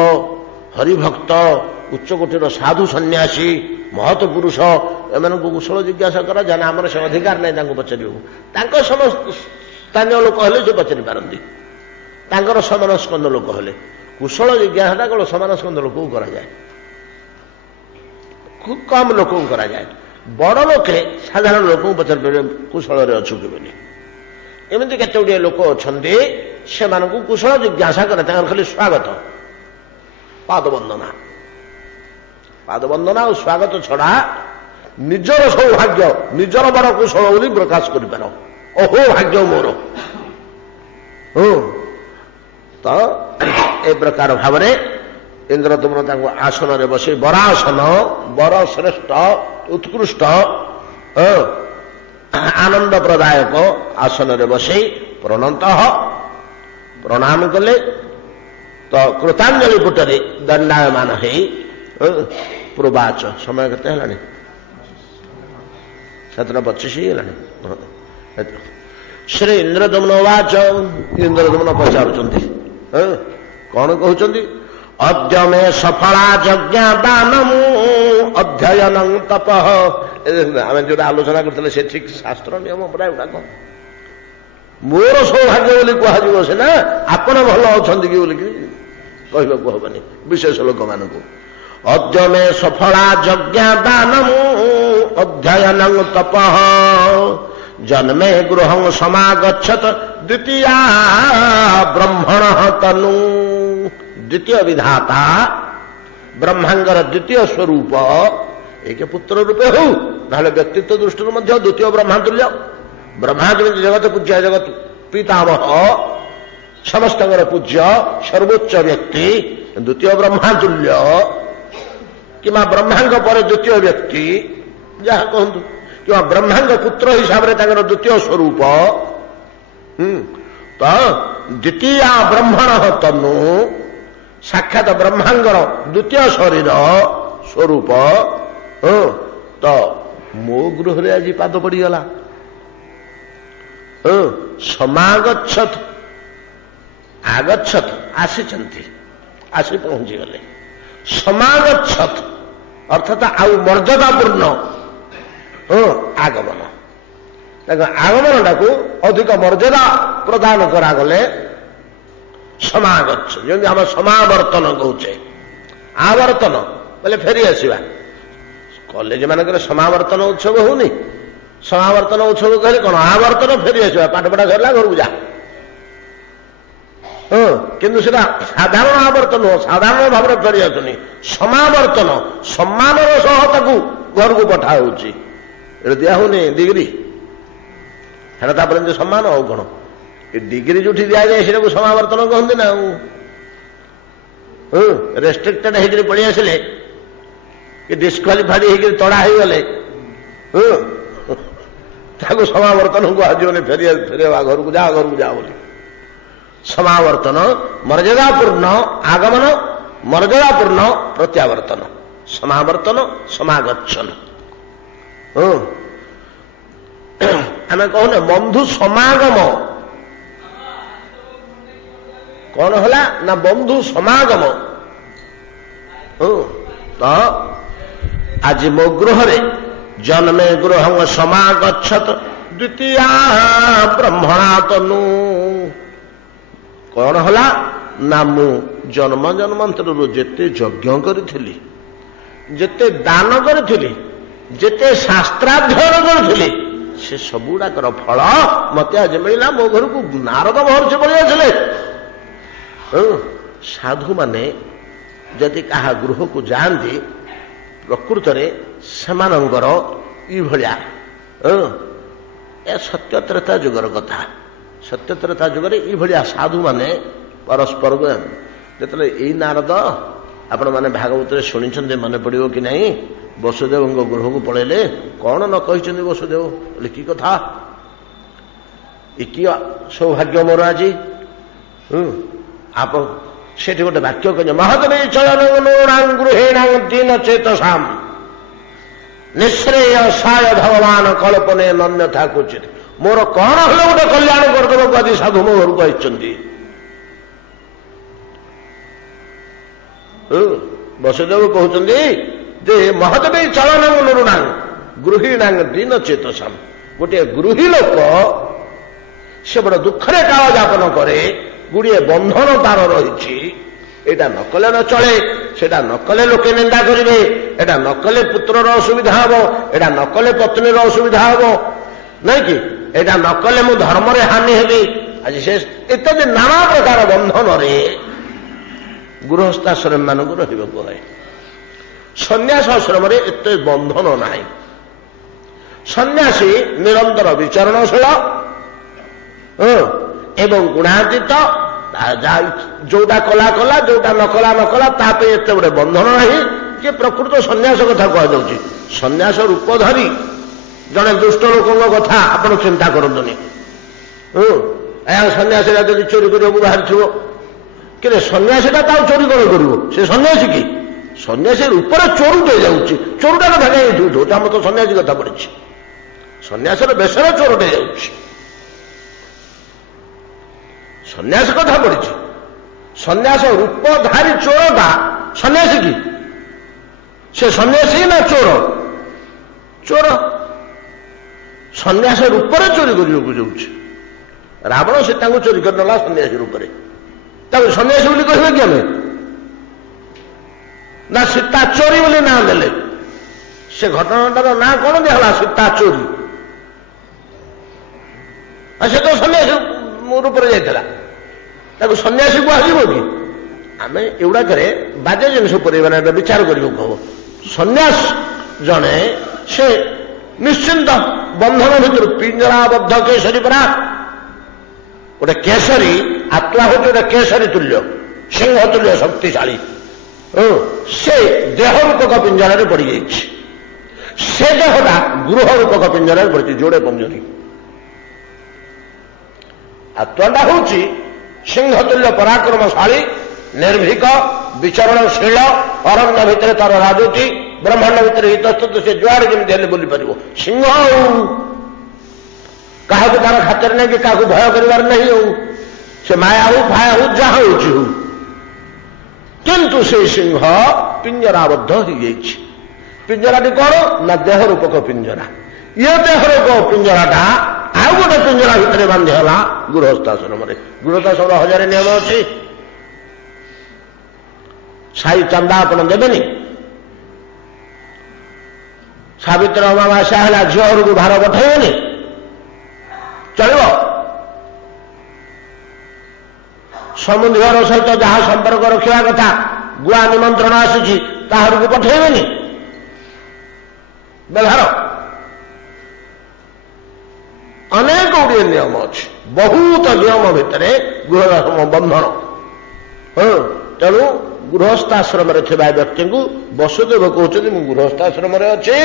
ହରିଭକ୍ତ, ଉଚ୍ଚକୋଟୀର ସାଧୁ ସନ୍ନ୍ୟାସୀ, ମହତ ପୁରୁଷ ଏମାନଙ୍କୁ କୁଶଳ ଜିଜ୍ଞାସା କରାଯାଏ ନା। ଆମର ସେ ଅଧିକାର ନାହିଁ ତାଙ୍କୁ ପଚାରିବାକୁ। ତାଙ୍କ ସମସ୍ତ ସ୍ଥାନୀୟ ଲୋକ ହେଲେ ସେ ପଚାରି ପାରନ୍ତି, ତାଙ୍କର ସମାନ ସ୍କନ୍ଦ ଲୋକ ହେଲେ। କୁଶଳ ଜିଜ୍ଞାସାଟା କେବଳ ସମାନ ସ୍କନ୍ଦ ଲୋକଙ୍କୁ କରାଯାଏ, ଖୁବ୍ କମ୍ ଲୋକଙ୍କୁ କରାଯାଏ। ବଡ଼ ଲୋକେ ସାଧାରଣ ଲୋକଙ୍କୁ ପଚାରି ପାରିବେ କୁଶଳରେ ଅଛୁ କି ବୋଲି। ଏମିତି କେତେ ଗୁଡ଼ିଏ ଲୋକ ଅଛନ୍ତି ସେମାନଙ୍କୁ କୁଶଳ ଜିଜ୍ଞାସା କରେ, ତାଙ୍କର ଖାଲି ସ୍ୱାଗତ, ପାଦବନ୍ଦନା। ପାଦବନ୍ଦନା ଆଉ ସ୍ୱାଗତ ଛଡ଼ା ନିଜର ସୌଭାଗ୍ୟ, ନିଜର ବଡ଼ କୁଶଳ ବୋଲି ପ୍ରକାଶ କରିପାର। ଅହୋ ଭାଗ୍ୟ ମୋର। ତ ଏ ପ୍ରକାର ଭାବରେ ଇନ୍ଦ୍ରଦ୍ୟୁମ୍ନ ତାଙ୍କୁ ଆସନରେ ବସେଇ ବରାସନ, ବର ଶ୍ରେଷ୍ଠ ଉତ୍କୃଷ୍ଟ ଆନନ୍ଦ ପ୍ରଦାୟକ ଆସନରେ ବସେଇ ପ୍ରଣତଃ ପ୍ରଣାମ କଲେ। ତ କୃତାଞ୍ଜଳି ପୁଟରେ ଦଣ୍ଡାୟମାନ ହେଇ ପ୍ରବାଚ। ସମୟ କେତେ ହେଲାଣି? 7:25 ହେଇଗଲାଣି। ଶ୍ରୀ ଇନ୍ଦ୍ରଦ୍ୟୁମ୍ନ ବାଚ। ଇନ୍ଦ୍ରଦ୍ୟୁମ୍ନ ପଚାରୁଛନ୍ତି, କଣ କହୁଛନ୍ତି? ଅଦ୍ୟ ମେ ସଫଳା ଯଜ୍ଞା ଦାନମୁ ଅଧ୍ୟୟନ ତପଃ। ଆମେ ଯୋଉଟା ଆଲୋଚନା କରୁଥିଲେ ସେ ଠିକ ଶାସ୍ତ୍ର ନିୟମ ପୁରା ଏଗୁଡାକ। ମୋର ସୌଭାଗ୍ୟ ବୋଲି କୁହାଯିବ ସିନା, ଆପଣ ଭଲ ଅଛନ୍ତି କି ବୋଲିକି କହିବାକୁ ହବନି ବିଶେଷ ଲୋକମାନଙ୍କୁ। ଅଦ୍ୟ ମେ ସଫଳା ଯଜ୍ଞା ଦାନମୁ ଅଧ୍ୟୟନ ତପଃ ଜନ୍ମେ ଗୃହଂ ସମାଗଚ୍ଛତ ଦ୍ୱିତୀୟା ବ୍ରହ୍ମଣ ତନୁ। ଦ୍ୱିତୀୟ ବିଧାତା ବ୍ରହ୍ମାଙ୍କର ଦ୍ୱିତୀୟ ସ୍ୱରୂପ ଏକ ପୁତ୍ର ରୂପେ ହଉ, ନହେଲେ ବ୍ୟକ୍ତିତ୍ୱ ଦୃଷ୍ଟିରୁ ମଧ୍ୟ ଦ୍ୱିତୀୟ ବ୍ରହ୍ମା ତୁଲ୍ୟ। ବ୍ରହ୍ମା ଯେମିତି ଜଗତ ପୂଜ୍ୟ, ଜଗତ ପିତାମହ, ସମସ୍ତଙ୍କର ପୂଜ୍ୟ ସର୍ବୋଚ୍ଚ ବ୍ୟକ୍ତି, ଦ୍ୱିତୀୟ ବ୍ରହ୍ମା ତୁଲ୍ୟ କିମ୍ବା ବ୍ରହ୍ମାଙ୍କ ପରେ ଦ୍ୱିତୀୟ ବ୍ୟକ୍ତି ଯାହା କହନ୍ତୁ, କିମ୍ବା ବ୍ରହ୍ମାଙ୍କ ପୁତ୍ର ହିସାବରେ ତାଙ୍କର ଦ୍ୱିତୀୟ ସ୍ୱରୂପ। ତ ଦ୍ୱିତୀୟ ବ୍ରହ୍ମଣ ତନୁ, ସାକ୍ଷାତ ବ୍ରହ୍ମାଙ୍କର ଦ୍ୱିତୀୟ ଶରୀର ସ୍ୱରୂପ। ତ ମୋ ଗୃହରେ ଆଜି ପାଦ ପଡ଼ିଗଲା। ସମାଗଚ୍ଛତ, ଆଗଚ୍ଛତ ଆସିଛନ୍ତି, ଆସି ପହଞ୍ଚିଗଲେ। ସମାଗଚ୍ଛତ ଅର୍ଥାତ ଆଉ ମର୍ଯ୍ୟାଦାପୂର୍ଣ୍ଣ ଆଗମନ। ତାଙ୍କ ଆଗମନଟାକୁ ଅଧିକ ମର୍ଯ୍ୟାଦା ପ୍ରଦାନ କରାଗଲେ ସମାଗଚ୍ଛ। ଯେମିତି ଆମେ ସମାବର୍ତ୍ତନ କହୁଛେ, ଆବର୍ତ୍ତନ ବୋଲେ ଫେରି ଆସିବା। କଲେଜ ମାନଙ୍କରେ ସମାବର୍ତ୍ତନ ଉତ୍ସବ ହଉନି? ସମାବର୍ତ୍ତନ ଉତ୍ସବ କହିଲେ କଣ? ଆବର୍ତ୍ତନ, ଫେରି ଆସିବା, ପାଠପଢ଼ା ସରିଲା ଘରକୁ ଯା। କିନ୍ତୁ ସେଟା ସାଧାରଣ ଆବର୍ତ୍ତନ ନୁହଁ, ସାଧାରଣ ଭାବରେ ଫେରି ଆସୁନି। ସମାବର୍ତ୍ତନ, ସମ୍ମାନର ସହ ତାକୁ ଘରକୁ ପଠା ହଉଛି। ଏଟା ଦିଆ ହଉନି ଡିଗ୍ରୀ, ସେଟା ତାପରେ ସମ୍ମାନ। ଆଉ କଣ ଏ ଡିଗ୍ରୀ ଯୋଉଠି ଦିଆଯାଏ ସେଟାକୁ ସମାବର୍ତ୍ତନ କହନ୍ତି ନା। ଆଉ ରେଷ୍ଟ୍ରିକ୍ଟେଡ ହେଇକରି ପଳେଇ ଆସିଲେ କି ଡିସ୍କ୍ୱାଲିଫାଇଡ୍ ହେଇକରି ତଡ଼ା ହେଇଗଲେ ତାକୁ ସମାବର୍ତ୍ତନ କୁହାଯିବନି। ଫେରିବା, ଘରକୁ ଯା, ଘରକୁ ଯା ବୋଲି। ସମାବର୍ତ୍ତନ ମର୍ଯ୍ୟାଦାପୂର୍ଣ୍ଣ ଆଗମନ, ମର୍ଯ୍ୟାଦାପୂର୍ଣ୍ଣ ପ୍ରତ୍ୟାବର୍ତ୍ତନ। ସମାବର୍ତ୍ତନ, ସମାଗଚ୍ଛନ। ଆମେ କହୁନେ ବନ୍ଧୁ ସମାଗମ କଣ ହେଲା ନା ବନ୍ଧୁ ସମାଗମ। ତ ଆଜି ମୋ ଗୃହରେ ଜନ୍ମେ ଗୃହଂ ସମାଗଚ୍ଛତ ଦ୍ୱିତୀୟା ବ୍ରହ୍ମଣା ତନୁ। କଣ ହେଲା ନା ମୁଁ ଜନ୍ମ ଜନ୍ମାନ୍ତରରୁ ଯେତେ ଯଜ୍ଞ କରିଥିଲି, ଯେତେ ଦାନ କରିଥିଲି, ଯେତେ ଶାସ୍ତ୍ରାଧ୍ୟୟନ କରିଥିଲି, ସେ ସବୁଗୁଡାକର ଫଳ ମତେ ଆଜି ମିଳିଲା। ମୋ ଘରକୁ ନାରଦ ମହର୍ଷି ପଳେଇ ଆସିଲେ। ସାଧୁମାନେ ଯଦି କାହା ଗୃହକୁ ଯାଆନ୍ତି ପ୍ରକୃତରେ ସେମାନଙ୍କର ଏଇଭଳିଆ ଏ ସତ୍ୟତ୍ରେତା ଯୁଗର କଥା। ସତ୍ୟତ୍ରେତା ଯୁଗରେ ଏଇଭଳିଆ ସାଧୁମାନେ ପରସ୍ପରକୁ ଯେତେବେଳେ ଏଇ ନାରଦ ଆପଣମାନେ ଭାଗବତରେ ଶୁଣିଛନ୍ତି, ମନେ ପଡିବ କି ନାହିଁ, ବସୁଦେବଙ୍କ ଗୃହକୁ ପଳେଇଲେ କଣ ନ କହିଛନ୍ତି ବସୁଦେବ, ବୋଲି କି କଥା, ଏ କି ସୌଭାଗ୍ୟ ମୋର ଆଜି। ଆପଣ ସେଠି ଗୋଟେ ବାକ୍ୟ କହିଲେ ମହତମେ ଚଳନ ଗୃହେଣାଂ ଦୀନ ଚେତସାମ୍ ନିଶ୍ରେୟ ସାୟ ଭଗବାନ କଳ୍ପନେ ନନ୍ୟଥା କ୍ୱଚିତ୍। ମୋର କଣ ହେଲେ ଗୋଟେ କଲ୍ୟାଣ କରିଦେବାକୁ ଆଜି ସାଧୁ ମୋ ଘରକୁ ଆସିଛନ୍ତି। ବସୁଦେବ କହୁଛନ୍ତି ଯେ ମହତମେ ଚଳନ ନୃଣାଂ ଗୃହୀଣାଂ ଦୀନ ଚେତସାମ୍। ଗୋଟିଏ ଗୃହୀ ଲୋକ ସେ ବଡ଼ ଦୁଃଖରେ କାଳ ଯାପନ କରେ, ଗୁଡ଼ିଏ ବନ୍ଧନ ତାର ରହିଛି। ଏଇଟା ନ କଲେ ନ ଚଳେ, ସେଟା ନ କଲେ ଲୋକେ ନିନ୍ଦା କରିବେ, ଏଟା ନ କଲେ ପୁତ୍ରର ଅସୁବିଧା ହବ, ଏଟା ନ କଲେ ପତ୍ନୀର ଅସୁବିଧା ହବ, ନାଇଁ କି, ଏଇଟା ନ କଲେ ମୁଁ ଧର୍ମରେ ହାନି ହେବି। ଆଜି ସେ ଇତ୍ୟାଦି ନାନା ପ୍ରକାର ବନ୍ଧନରେ ଗୃହସ୍ଥାଶ୍ରମ ମାନଙ୍କୁ ରହିବାକୁ ହୁଏ। ସନ୍ନ୍ୟାସ ଆଶ୍ରମରେ ଏତେ ବନ୍ଧନ ନାହିଁ। ସନ୍ନ୍ୟାସୀ ନିରନ୍ତର ବିଚରଣଶୀଳ ଏବଂ ଗୁଣାତୀତ, ଯୋଉଟା କଲା କଲା, ଯୋଉଟା ନ କଲା ନ କଲା, ତା ପାଇଁ ଏତେ ଗୋଟେ ବନ୍ଧନ ନାହିଁ ଯେ ପ୍ରକୃତ ସନ୍ନ୍ୟାସ କଥା କୁହାଯାଉଛି। ସନ୍ନ୍ୟାସ ରୂପ ଧରି ଜଣେ ଦୁଷ୍ଟ ଲୋକଙ୍କ କଥା ଆପଣ ଚିନ୍ତା କରନ୍ତୁନି। ସନ୍ନ୍ୟାସୀଟା ଯଦି ଚୋରି କରିବାକୁ ବାହାରିଥିବ, କିନ୍ତୁ ସନ୍ନ୍ୟାସୀଟା ତାଉ ଚୋରି କଣ କରିବ? ସେ ସନ୍ନ୍ୟାସୀ କି? ସନ୍ନ୍ୟାସୀ ରୂପରେ ଚୋରୁଟେ ଯାଉଛି। ଚୋରୁଟା କଥା କାହିଁ ଉଠୁଛୁ? ଆମର ତ ସନ୍ନ୍ୟାସୀ କଥା ପଡିଛି। ସନ୍ନ୍ୟାସର ବେଶରେ ଚୋରଟେ ଯାଉଛି, ସନ୍ନ୍ୟାସ କଥା ପଡିଛି। ସନ୍ନ୍ୟାସ ରୂପଧାରୀ ଚୋରଟା ସନ୍ନ୍ୟାସୀ କି? ସେ ସନ୍ନ୍ୟାସୀ ନା ଚୋର? ଚୋର। ସନ୍ନ୍ୟାସ ରୂପରେ ଚୋରି କରିବାକୁ ଯାଉଛି। ରାବଣ ସୀତାଙ୍କୁ ଚୋରି କରିନେଲା ସନ୍ନ୍ୟାସୀ ରୂପରେ, ତାକୁ ସନ୍ନ୍ୟାସୀ ବୋଲି କହିବେ କି ଆମେ? ନା ସୀତା ଚୋରି ବୋଲି ନାଁ ଦେଲେ। ସେ ଘଟଣାଟାର ନାଁ କଣ ଦିଆହେଲା? ସୀତା ଚୋରି। ଆଉ ସେ ତ ସନ୍ନ୍ୟାସୀ ରୂପରେ ଯାଇଥିଲା, ତାକୁ ସନ୍ନ୍ୟାସୀ କୁହାଯିବ କି? ଆମେ ଏଗୁଡାକରେ ବାଜେ ଜିନିଷ ଉପରେ ବିଚାର କରିବାକୁ ହବ। ସନ୍ନ୍ୟାସ ଜଣେ ସେ ନିଶ୍ଚିନ୍ତ ବନ୍ଧନ ଭିତରୁ ପିଞ୍ଜରାବଦ୍ଧ କେଶରୀ ପରା। ଗୋଟେ କେଶରୀ ଆତ୍ମା ହଉଛି ଗୋଟେ କେଶରୀ ତୁଲ୍ୟ, ସିଂହ ତୁଲ୍ୟ ଶକ୍ତିଶାଳୀ। ସେ ଦେହ ରୂପକ ପିଞ୍ଜରାରେ ପଡିଯାଇଛି। ସେ ଦେହଟା ଗୃହ ରୂପକ ପିଞ୍ଜରାରେ ପଡିଛି, ଯୋଡେ ପଞ୍ଜରୀ। ଆତ୍ମାଟା ହଉଛି ସିଂହତୁଲ୍ୟ ପରାକ୍ରମଶାଳୀ, ନିର୍ଭୀକ, ବିଚରଣଶୀଳ, ଅରଣ୍ୟ ଭିତରେ ତାର ରାଜୁତି, ବ୍ରହ୍ମାଣ୍ଡ ଭିତରେ ଇତସ୍ତତ, ସେ ଯୁଆଡେ ଯେମିତି ହେଲେ ବୁଲିପାରିବ। ସିଂହ କାହାକୁ ତାର ଖାତିର ନାହିଁ କି କାହାକୁ ଭୟ କରିବାର ନାହିଁ। ସେ ମାୟା ହଉ ଫାୟା ହଉ ଯାହା ହଉଛି ହଉ, କିନ୍ତୁ ସେ ସିଂହ ପିଞ୍ଜରାବଦ୍ଧ ହେଇଯାଇଛି। ପିଞ୍ଜରାଟି କଣ ନା ଦେହ ରୂପକ ପିଞ୍ଜରା। ଇଏ ଦେହ ରୂପକ ପିଞ୍ଜରାଟା ଆଉ ଗୋଟେ ପିଞ୍ଜରା ଭିତରେ ବାନ୍ଧି ହେଲା ଗୃହସ୍ଥାଶ୍ରମରେ। ଗୃହସ୍ଥାଶ୍ରମର 1000 ନିୟମ ଅଛି। ସାଇ ଚାନ୍ଦା ଆପଣ ଦେବେନି। ସାବିତ୍ରୀ ଅମାବାସ୍ୟା ହେଲା ଝିଅ ଘରକୁ ଭାର ପଠାଇବେନି, ଚଳିବ। ସମୁଦ୍ର ଘର ସହିତ ଯାହା ସମ୍ପର୍କ ରଖିବା କଥା, ଗୁଆ ନିମନ୍ତ୍ରଣ ଆସିଛି ତାହାରକୁ ପଠାଇବେନି, ବ୍ୟବହାର। ଅନେକ ଗୁଡ଼ିଏ ନିୟମ ଅଛି, ବହୁତ ନିୟମ ଭିତରେ ଗୃହସ୍ଥ ବନ୍ଧନ। ତେଣୁ ଗୃହସ୍ଥାଶ୍ରମରେ ଥିବା ବ୍ୟକ୍ତିଙ୍କୁ ବସୁଦେବ କହୁଛନ୍ତି ମୁଁ ଗୃହସ୍ଥାଶ୍ରମରେ ଅଛି,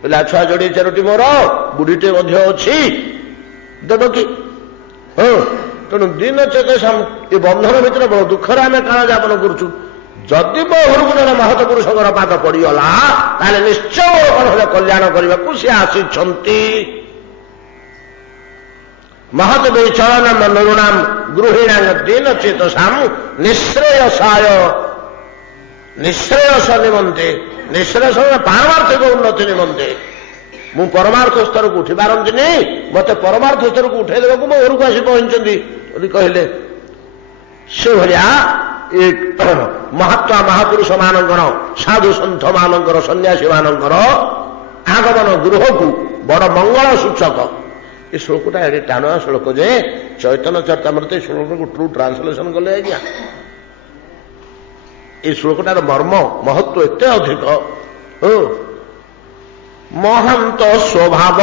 ପିଲା ଛୁଆ ଯୋଡି 4ଟି ମୋର, ବୁଢୀଟେ ମଧ୍ୟ ଅଛି, ଦେବ କି? ତେଣୁ ଦିନ ଚେତସାମ୍, ଏ ବନ୍ଧନ ଭିତରେ ବଡ଼ ଦୁଃଖରେ ଆମେ କାଳ ଯାପନ କରୁଛୁ। ଯଦି ମୋ ଘରକୁ ଜଣେ ମହତ ପୁରୁଷଙ୍କର ପାଦ ପଡ଼ିଗଲା ତାହେଲେ ନିଶ୍ଚୟ କଣ ହେଲେ କଲ୍ୟାଣ କରିବାକୁ ସେ ଆସିଛନ୍ତି। ମହତ ବିଚଳନମ ନୃଣାମ ଗୃହିଣାଙ୍ଗ ଦୀନ ଚେତସାମ ନିଶ୍ରେୟସ ନିମନ୍ତେ ନିଶ୍ରେୟସ ପାରମାର୍ଥିକ ଉନ୍ନତି ନିମନ୍ତେ ମୁଁ ପରମାର୍ଥ ସ୍ତରକୁ ଉଠି ପାରନ୍ତିନି, ମତେ ପରମାର୍ଥ ସ୍ତରକୁ ଉଠାଇ ଦେବାକୁ ମୋ ଘରକୁ ଆସି ପହଞ୍ଚିଛନ୍ତି ବୋଲି କହିଲେ। ସେଭଳିଆ ମହାତ୍ମା ମହାପୁରୁଷ ମାନଙ୍କର, ସାଧୁ ସନ୍ଥ ମାନଙ୍କର, ସନ୍ନ୍ୟାସୀ ମାନଙ୍କର ଆଗମନ ଗୃହକୁ ବଡ ମଙ୍ଗଳ ସୂଚକ। ଏ ଶ୍ଲୋକଟା ଏଠି ଟାଣୁଆ ଶ୍ଲୋକ ଯେ ଚୈତନ୍ୟ ଚରିତାମୃତ ଏ ଶ୍ଲୋକକୁ ଟ୍ରୁ ଟ୍ରାନ୍ସଲେସନ କଲେ ଆଜ୍ଞା ଏ ଶ୍ଲୋକଟାର ମର୍ମ ମହତ୍ଵ ଏତେ ଅଧିକ। ମହାନ୍ତ ସ୍ୱଭାବ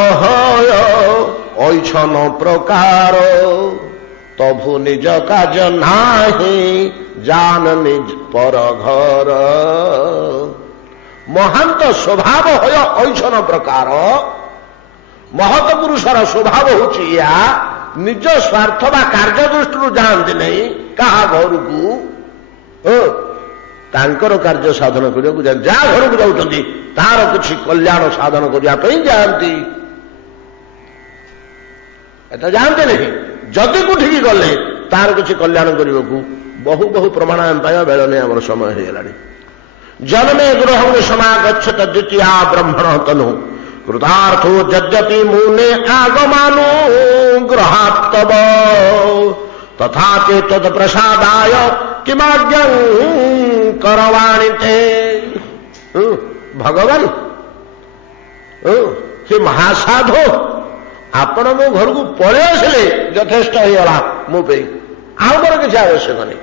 ଐଛନ ପ୍ରକାର ତଭୁ ନିଜ କାଜ ନାହିଁ ଜାନ ନିଜ ପର ଘର। ମହାନ୍ତ ସ୍ୱଭାବ ହୟ ଐଛନ ପ୍ରକାର। ମହତ ପୁରୁଷର ସ୍ୱଭାବ ହେଉଛି ଏହା, ନିଜ ସ୍ୱାର୍ଥ ବା କାର୍ଯ୍ୟ ଦୃଷ୍ଟିରୁ ଯାଆନ୍ତି ନାହିଁ କାହା ଘରକୁ, ତାଙ୍କର କାର୍ଯ୍ୟ ସାଧନ କରିବାକୁ ଯାଆନ୍ତି। ଯାହା ଘରକୁ ଯାଉଛନ୍ତି ତାର କିଛି କଲ୍ୟାଣ ସାଧନ କରିବା ପାଇଁ ଯାଆନ୍ତି, ଏଟା ଯାଆନ୍ତି ନାହିଁ। ଯଦି କୋଠିକି ଗଲେ ତାର କିଛି କଲ୍ୟାଣ କରିବାକୁ ବହୁ ବହୁ ପ୍ରମାଣ ଆମେ ପାଇବା। ବେଳ ନେଇ ଆମର ସମୟ ହେଇଗଲାଣି। ଜନ୍ମେ ଗୃହଂ ସମାଗଚ୍ଛତ ଦ୍ୱିତୀୟା ବ୍ରହ୍ମଣ ତନୁ କୃତାର୍ଥୋ ଯଦ୍ୟପି ମୁନେ ଆଗମାନୁ ଗ୍ରହାତ୍ତବ ତଥାପି ତଦ୍ ପ୍ରସାଦାୟ କିମାଜ୍ଞଂ କରବାଣିତେ। ଭଗବାନ ସେ ମହାସାଧୁ ଆପଣ ମୋ ଘରକୁ ପଳେଇ ଆସିଲେ ଯଥେଷ୍ଟ ହେଇଗଲା ମୋ ପାଇଁ, ଆଉ ମୋର କିଛି ଆବଶ୍ୟକ ନାହିଁ,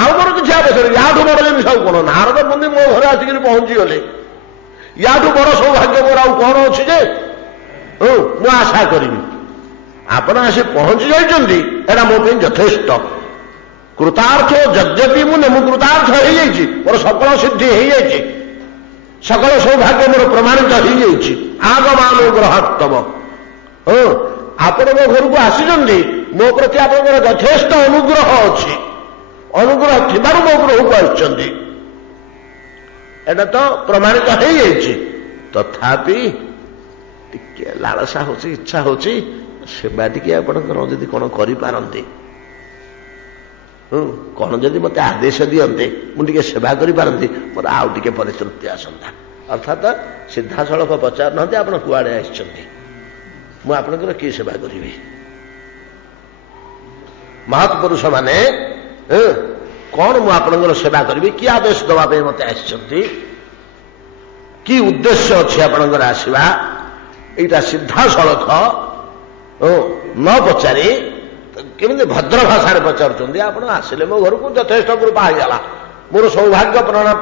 ଆଉ ମୋର କିଛି ଆବଶ୍ୟକ ନାହିଁ। ୟାଠୁ ବଡ ଜିନିଷ ଆଉ କଣ? ନାରଦ ମୁନି ମୋ ଘରେ ଆସିକିରି ପହଞ୍ଚିଗଲେ, ୟାଠୁ ବଡ ସୌଭାଗ୍ୟ ମୋର ଆଉ କଣ ଅଛି ଯେ ମୁଁ ଆଶା କରିବି। ଆପଣ ଆସି ପହଞ୍ଚି ଯାଇଛନ୍ତି, ଏଟା ମୋ ପାଇଁ ଯଥେଷ୍ଟ। କୃତାର୍ଥ ଯଦ୍ୟପି ମୁଁ କୃତାର୍ଥ ହେଇଯାଇଛି, ମୋର ସକଳ ସିଦ୍ଧି ହେଇଯାଇଛି, ସକଳ ସୌଭାଗ୍ୟ ମୋର ପ୍ରମାଣିତ ହେଇଯାଇଛି। ଆଗମାନୁଗ୍ରହତ୍ତମ, ଆପଣ ମୋ ଘରକୁ ଆସିଛନ୍ତି, ମୋ ପ୍ରତି ଆପଣଙ୍କର ଯଥେଷ୍ଟ ଅନୁଗ୍ରହ ଅଛି, ଅନୁଗ୍ରହ ଥିବାରୁ ମୋ ଗୃହକୁ ଆସିଛନ୍ତି, ଏଟା ତ ପ୍ରମାଣିତ ହେଇଯାଇଛି। ତଥାପି ଟିକେ ଲାଳସା ହଉଛି, ଇଚ୍ଛା ହଉଛି, ସେବା ଟିକେ ଆପଣଙ୍କର ଯଦି କଣ କରିପାରନ୍ତି, କଣ ଯଦି ମତେ ଆଦେଶ ଦିଅନ୍ତେ ମୁଁ ଟିକେ ସେବା କରିପାରନ୍ତି, ମୋର ଆଉ ଟିକେ ପରିତୃପ୍ତି ଆସନ୍ତା। ଅର୍ଥାତ୍ ସିଧାସଳଖ ପଚାରୁନାହାନ୍ତି ଆପଣ କୁଆଡେ ଆସିଛନ୍ତି, ମୁଁ ଆପଣଙ୍କର କି ସେବା କରିବି। ମହତ୍ ପୁରୁଷ ମାନେ କଣ ମୁଁ ଆପଣଙ୍କର ସେବା କରିବି, କି ଆଦେଶ ଦେବା ପାଇଁ ମତେ ଆସିଛନ୍ତି, କି ଉଦ୍ଦେଶ୍ୟ ଅଛି ଆପଣଙ୍କର ଆସିବା, ଏଇଟା ସିଧାସଳଖ ନ ପଚାରି କେମିତି ଭଦ୍ର ଭାଷାରେ ପଚାରୁଛନ୍ତି। ଆପଣ ଆସିଲେ ମୋ ଘରକୁ, ଯଥେଷ୍ଟ କୃପା ହେଇଗଲା, ମୋର ସୌଭାଗ୍ୟ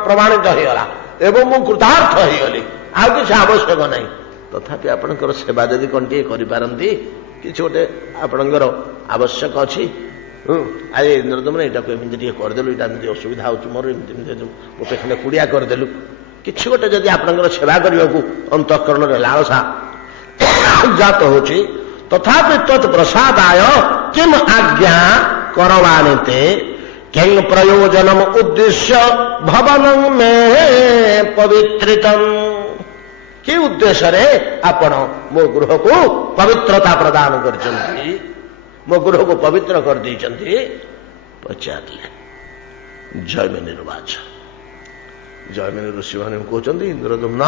ପ୍ରମାଣିତ ହେଇଗଲା ଏବଂ ମୁଁ କୃତାର୍ଥ ହେଇଗଲି, ଆଉ କିଛି ଆବଶ୍ୟକ ନାହିଁ। ତଥାପି ଆପଣଙ୍କର ସେବା ଯଦି କଣ ଟିକେ କରିପାରନ୍ତି, କିଛି ଗୋଟେ ଆପଣଙ୍କର ଆବଶ୍ୟକ ଅଛି, ଆରେ ଇନ୍ଦ୍ରଦମନ ଏଇଟାକୁ ଏମିତି ଟିକେ କରିଦେଲୁ, ଏଇଟା ଏମିତି ଅସୁବିଧା ହଉଛି ମୋର, ଏମିତି ଗୋଟେ ଖଣ୍ଡେ କୁଡ଼ିଆ କରିଦେଲୁ, କିଛି ଗୋଟେ ଯଦି ଆପଣଙ୍କର ସେବା କରିବାକୁ ଅନ୍ତଃକରଣରେ ଲାଳସା ଜାତ ହଉଛି, ତଥାପି ତତ୍ ପ୍ରସାଦାୟ କିମ୍ ଆଜ୍ଞା କରବାଣିତେ କେଂ ପ୍ରୟୋଜନମ ଉଦ୍ଦେଶ୍ୟ ଭବନଂ ମେ ପବିତ୍ରିତଂ। କି ଉଦ୍ଦେଶ୍ୟରେ ଆପଣ ମୋ ଗୃହକୁ ପବିତ୍ରତା ପ୍ରଦାନ କରିଛନ୍ତି, ମୋ ଗୃହକୁ ପବିତ୍ର କରିଦେଇଛନ୍ତି ପଚାରିଲେ। ଜୈମିନୀ ରୁବାଚ, ଜୈମିନୀ ଋଷିମାନେ କହୁଛନ୍ତି, ଇନ୍ଦ୍ରଦମ୍ନ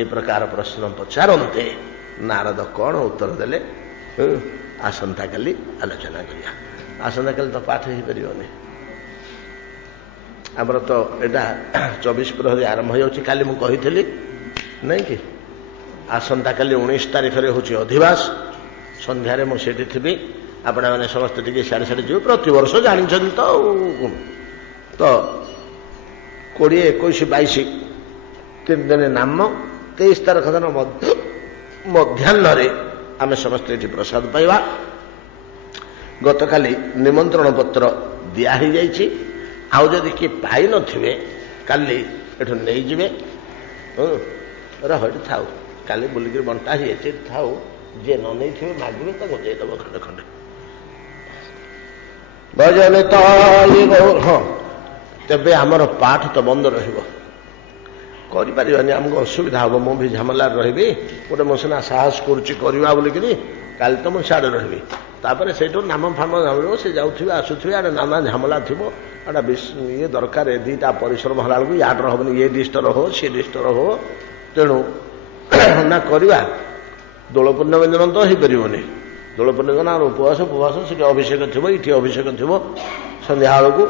ଏ ପ୍ରକାର ପ୍ରଶ୍ନ ପଚାରନ୍ତେ ନାରଦ କଣ ଉତ୍ତର ଦେଲେ ଆସନ୍ତାକାଲି ଆଲୋଚନା କରିବା। ଆସନ୍ତାକାଲି ତ ପାଠ ହେଇପାରିବନି, ଆମର ତ ଏଇଟା 24 ପ୍ରହରୀ ଆରମ୍ଭ ହେଇଯାଉଛି। କାଲି ମୁଁ କହିଥିଲି ନାଇଁ କି ଆସନ୍ତାକାଲି 19 ତାରିଖରେ ହେଉଛି ଅଧିବାସ, ସନ୍ଧ୍ୟାରେ ମୁଁ ସେଠି ଥିବି, ଆପଣମାନେ ସମସ୍ତେ ଟିକେ ସିଆଡ଼େ ସିଆଡ଼େ ଯିବେ। ପ୍ରତିବର୍ଷ ଜାଣିଛନ୍ତି ତ 20, 21, 22 3 ଦିନ ନାମ, 23 ତାରିଖ ଦିନ ମଧ୍ୟାହ୍ନରେ ଆମେ ସମସ୍ତେ ଏଠି ପ୍ରସାଦ ପାଇବା। ଗତକାଲି ନିମନ୍ତ୍ରଣ ପତ୍ର ଦିଆ ହେଇଯାଇଛି, ଆଉ ଯଦି କିଏ ପାଇନଥିବେ କାଲି ଏଠୁ ନେଇଯିବେ। ଏଠି ଥାଉ, କାଲି ବୁଲିକିରି ବଣ୍ଟା ହେଇଯାଇଛି, ଏଠି ଥାଉ, ଯିଏ ନ ନେଇଥିବେ ମାଗିବେ ତାଙ୍କୁ ଦେଇଦେବ ଖଣ୍ଡେ ଖଣ୍ଡେ। ଭଜନ ହଁ ତେବେ ଆମର ପାଠ ତ ବନ୍ଦ ରହିବ, କରିପାରିବାନି, ଆମକୁ ଅସୁବିଧା ହେବ। ମୁଁ ବି ଝାମେଲାରେ ରହିବି, ଗୋଟେ ମୁଁ ସିନା ସାହସ କରୁଛି କରିବା ବୋଲିକିରି, କାଲି ତ ମୁଁ ସିଆଡ଼େ ରହିବି। ତାପରେ ସେଇଠୁ ନାମ ଫାମ ଜାଣିବ, ସେ ଯାଉଥିବେ ଆସୁଥିବେ, ଆଡ଼େ ନାନା ଝାମେଲା ଥିବ, ଆଡ଼େ ଇଏ ଦରକାର, ଦିଟା ପରିଶ୍ରମ ହେଲା ବେଳକୁ ୟାଡ଼ର ହେବନି, ଇଏ ଡିଷ୍ଟର ହବ ସିଏ ଡିଷ୍ଟର ହବ। ତେଣୁ ନା କରିବା, ଦୋଳ ପୂର୍ଣ୍ଣିମା ଦିନ ତ ହେଇପାରିବନି। ଦୋଳ ପୂର୍ଣ୍ଣିମା ଦିନ ଉପବାସ ଉପବାସ, ସେଠି ଅଭିଷେକ ଥିବ, ଏଠି ଅଭିଷେକ ଥିବ, ସନ୍ଧ୍ୟାବେଳକୁ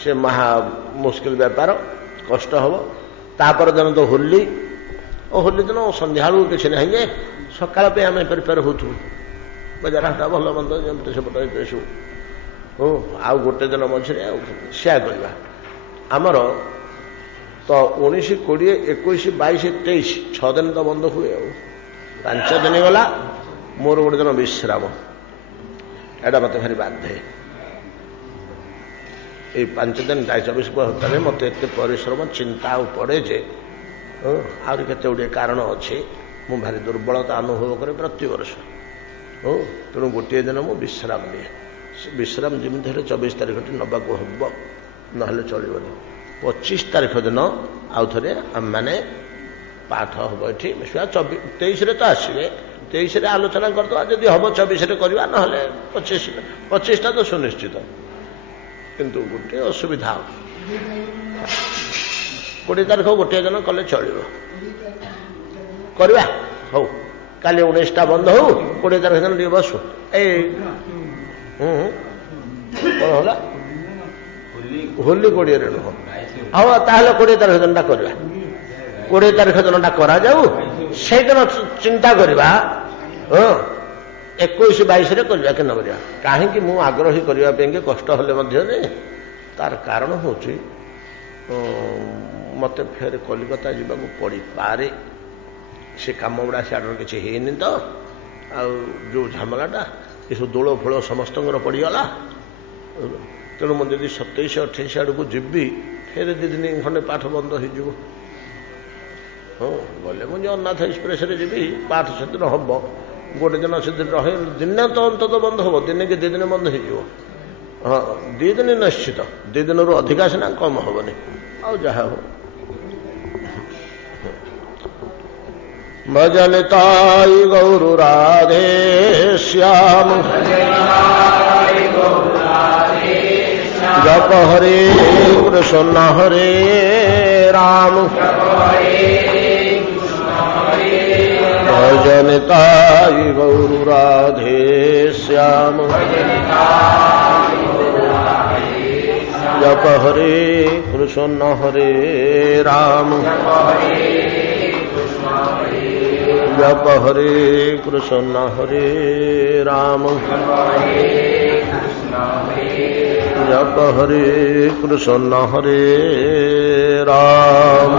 ସେ ମହା ମୁସ୍କିଲ ବେପାର, କଷ୍ଟ ହବ। ତାପରେ ଦିନ ତ ହୋଲି, ହୋଲି ଦିନ ସନ୍ଧ୍ୟାବେଳକୁ କିଛି ନାହିଁ ଯେ ସକାଳ ପାଇଁ ଆମେ ପ୍ରିପେୟାର ହେଉଥିବୁ, ବଜାର ହାଟ ଭଲ ମନ୍ଦ ଯେମିତି ସେପଟ ସବୁ। ଆଉ ଗୋଟେ ଦିନ ମଝିରେ ଆଉ ସେୟା କରିବା। ଆମର ତ 19, 20, 21, 22, 23 6 ଦିନ ତ ବନ୍ଦ ହୁଏ। ଆଉ 5 ଦିନ ଗଲା, ମୋର ଗୋଟେ ଦିନ ବିଶ୍ରାମ। ଏଇଟା ମୋତେ ଭାରି ବାଧେ। ଏଇ 5 ଦିନ 24 ଘଣ୍ଟାରେ ମୋତେ ଏତେ ପରିଶ୍ରମ ଚିନ୍ତା ଆଉ ପଡ଼େ ଯେ ଆହୁରି କେତେ ଗୁଡ଼ିଏ କାରଣ ଅଛି। ମୁଁ ଭାରି ଦୁର୍ବଳତା ଅନୁଭବ କରେ ପ୍ରତିବର୍ଷ। ତେଣୁ ଗୋଟିଏ ଦିନ ମୁଁ ବିଶ୍ରାମ ନିଏ। ବିଶ୍ରାମ ଯେମିତି ହେଲେ 24 ତାରିଖଟି ନେବାକୁ ହେବ, ନହେଲେ ଚଳିବନି। 25 ତାରିଖ ଦିନ ଆଉ ଥରେ ଆମମାନେ ପାଠ ହେବ ଏଠି। 23ରେ ତ ଆସିବେ, 23ରେ ଆଲୋଚନା କରିଦେବା, ଯଦି ହେବ 24ରେ କରିବା, ନହେଲେ 25ଟା ତ ସୁନିଶ୍ଚିତ। କିନ୍ତୁ ଗୋଟିଏ ଅସୁବିଧା, 20 ତାରିଖ ଗୋଟିଏ ଦିନ କଲେ ଚଳିବ। କରିବା, ହଉ କାଲି 19ଟା ବନ୍ଦ ହଉ, 20 ତାରିଖ ଦିନ ଟିକେ ବସୁ। ଏଇ କ'ଣ ହେଲା, ହୋଲି 20ରେ ନୁହଁ। ହଉ ତାହେଲେ 20 ତାରିଖ ଦିନଟା କରିବା, 20 ତାରିଖ ଦିନଟା କରାଯାଉ। ସେଇଦିନ ଚିନ୍ତା କରିବା 21, 22ରେ କରିବା କି ନ କରିବା। କାହିଁକି ମୁଁ ଆଗ୍ରହୀ କରିବା ପାଇଁକି କଷ୍ଟ ହେଲେ ମଧ୍ୟ ଯେ ତାର କାରଣ ହେଉଛି ମୋତେ ଫେର କଲିକତା ଯିବାକୁ ପଡ଼ିପାରେ। ସେ କାମ ଗୁଡ଼ା ସିଆଡ଼ର କିଛି ହେଇନି ତ, ଆଉ ଯେଉଁ ଝାମେଲାଟା ଏସବୁ ଦୋଳ ଫୋଳ ସମସ୍ତଙ୍କର ପଡ଼ିଗଲା। ତେଣୁ ମୁଁ ଯଦି 27, 28 ଆଡ଼କୁ ଯିବି, ଫେର 2 ଦିନ ଖଣ୍ଡେ ପାଠ ବନ୍ଦ ହେଇଯିବ। ଗଲେ ମୁଁ ଜଗନ୍ନାଥ ଏକ୍ସପ୍ରେସରେ ଯିବି, ପାଠ ସେଦିନ ହେବ। ଗୋଟେ ଦିନ ସେଦିନ ରହେ, ଦିନେ ତ ଅନ୍ତତଃ ବନ୍ଦ ହେବ, ଦିନେ କି 2 ଦିନ ବନ୍ଦ ହେଇଯିବ। 2 ଦିନ ନିଶ୍ଚିତ, 2 ଦିନରୁ ଅଧିକା ସିନା, କମ୍ ହେବନି। ଆଉ ଯାହା ହଉ, ଭଜନିତାଇ ଗୌରୁ ରାଧେ ଶ୍ୟାମ, ଜପ ହରେ କୃଷ୍ଣ ହରେ ରାମ, भजनिताई गौर राधे श्याम, जप हरे कृष्ण हरे राम, जप हरे कृष्ण हरे राम, जप हरे कृष्ण हरे राम।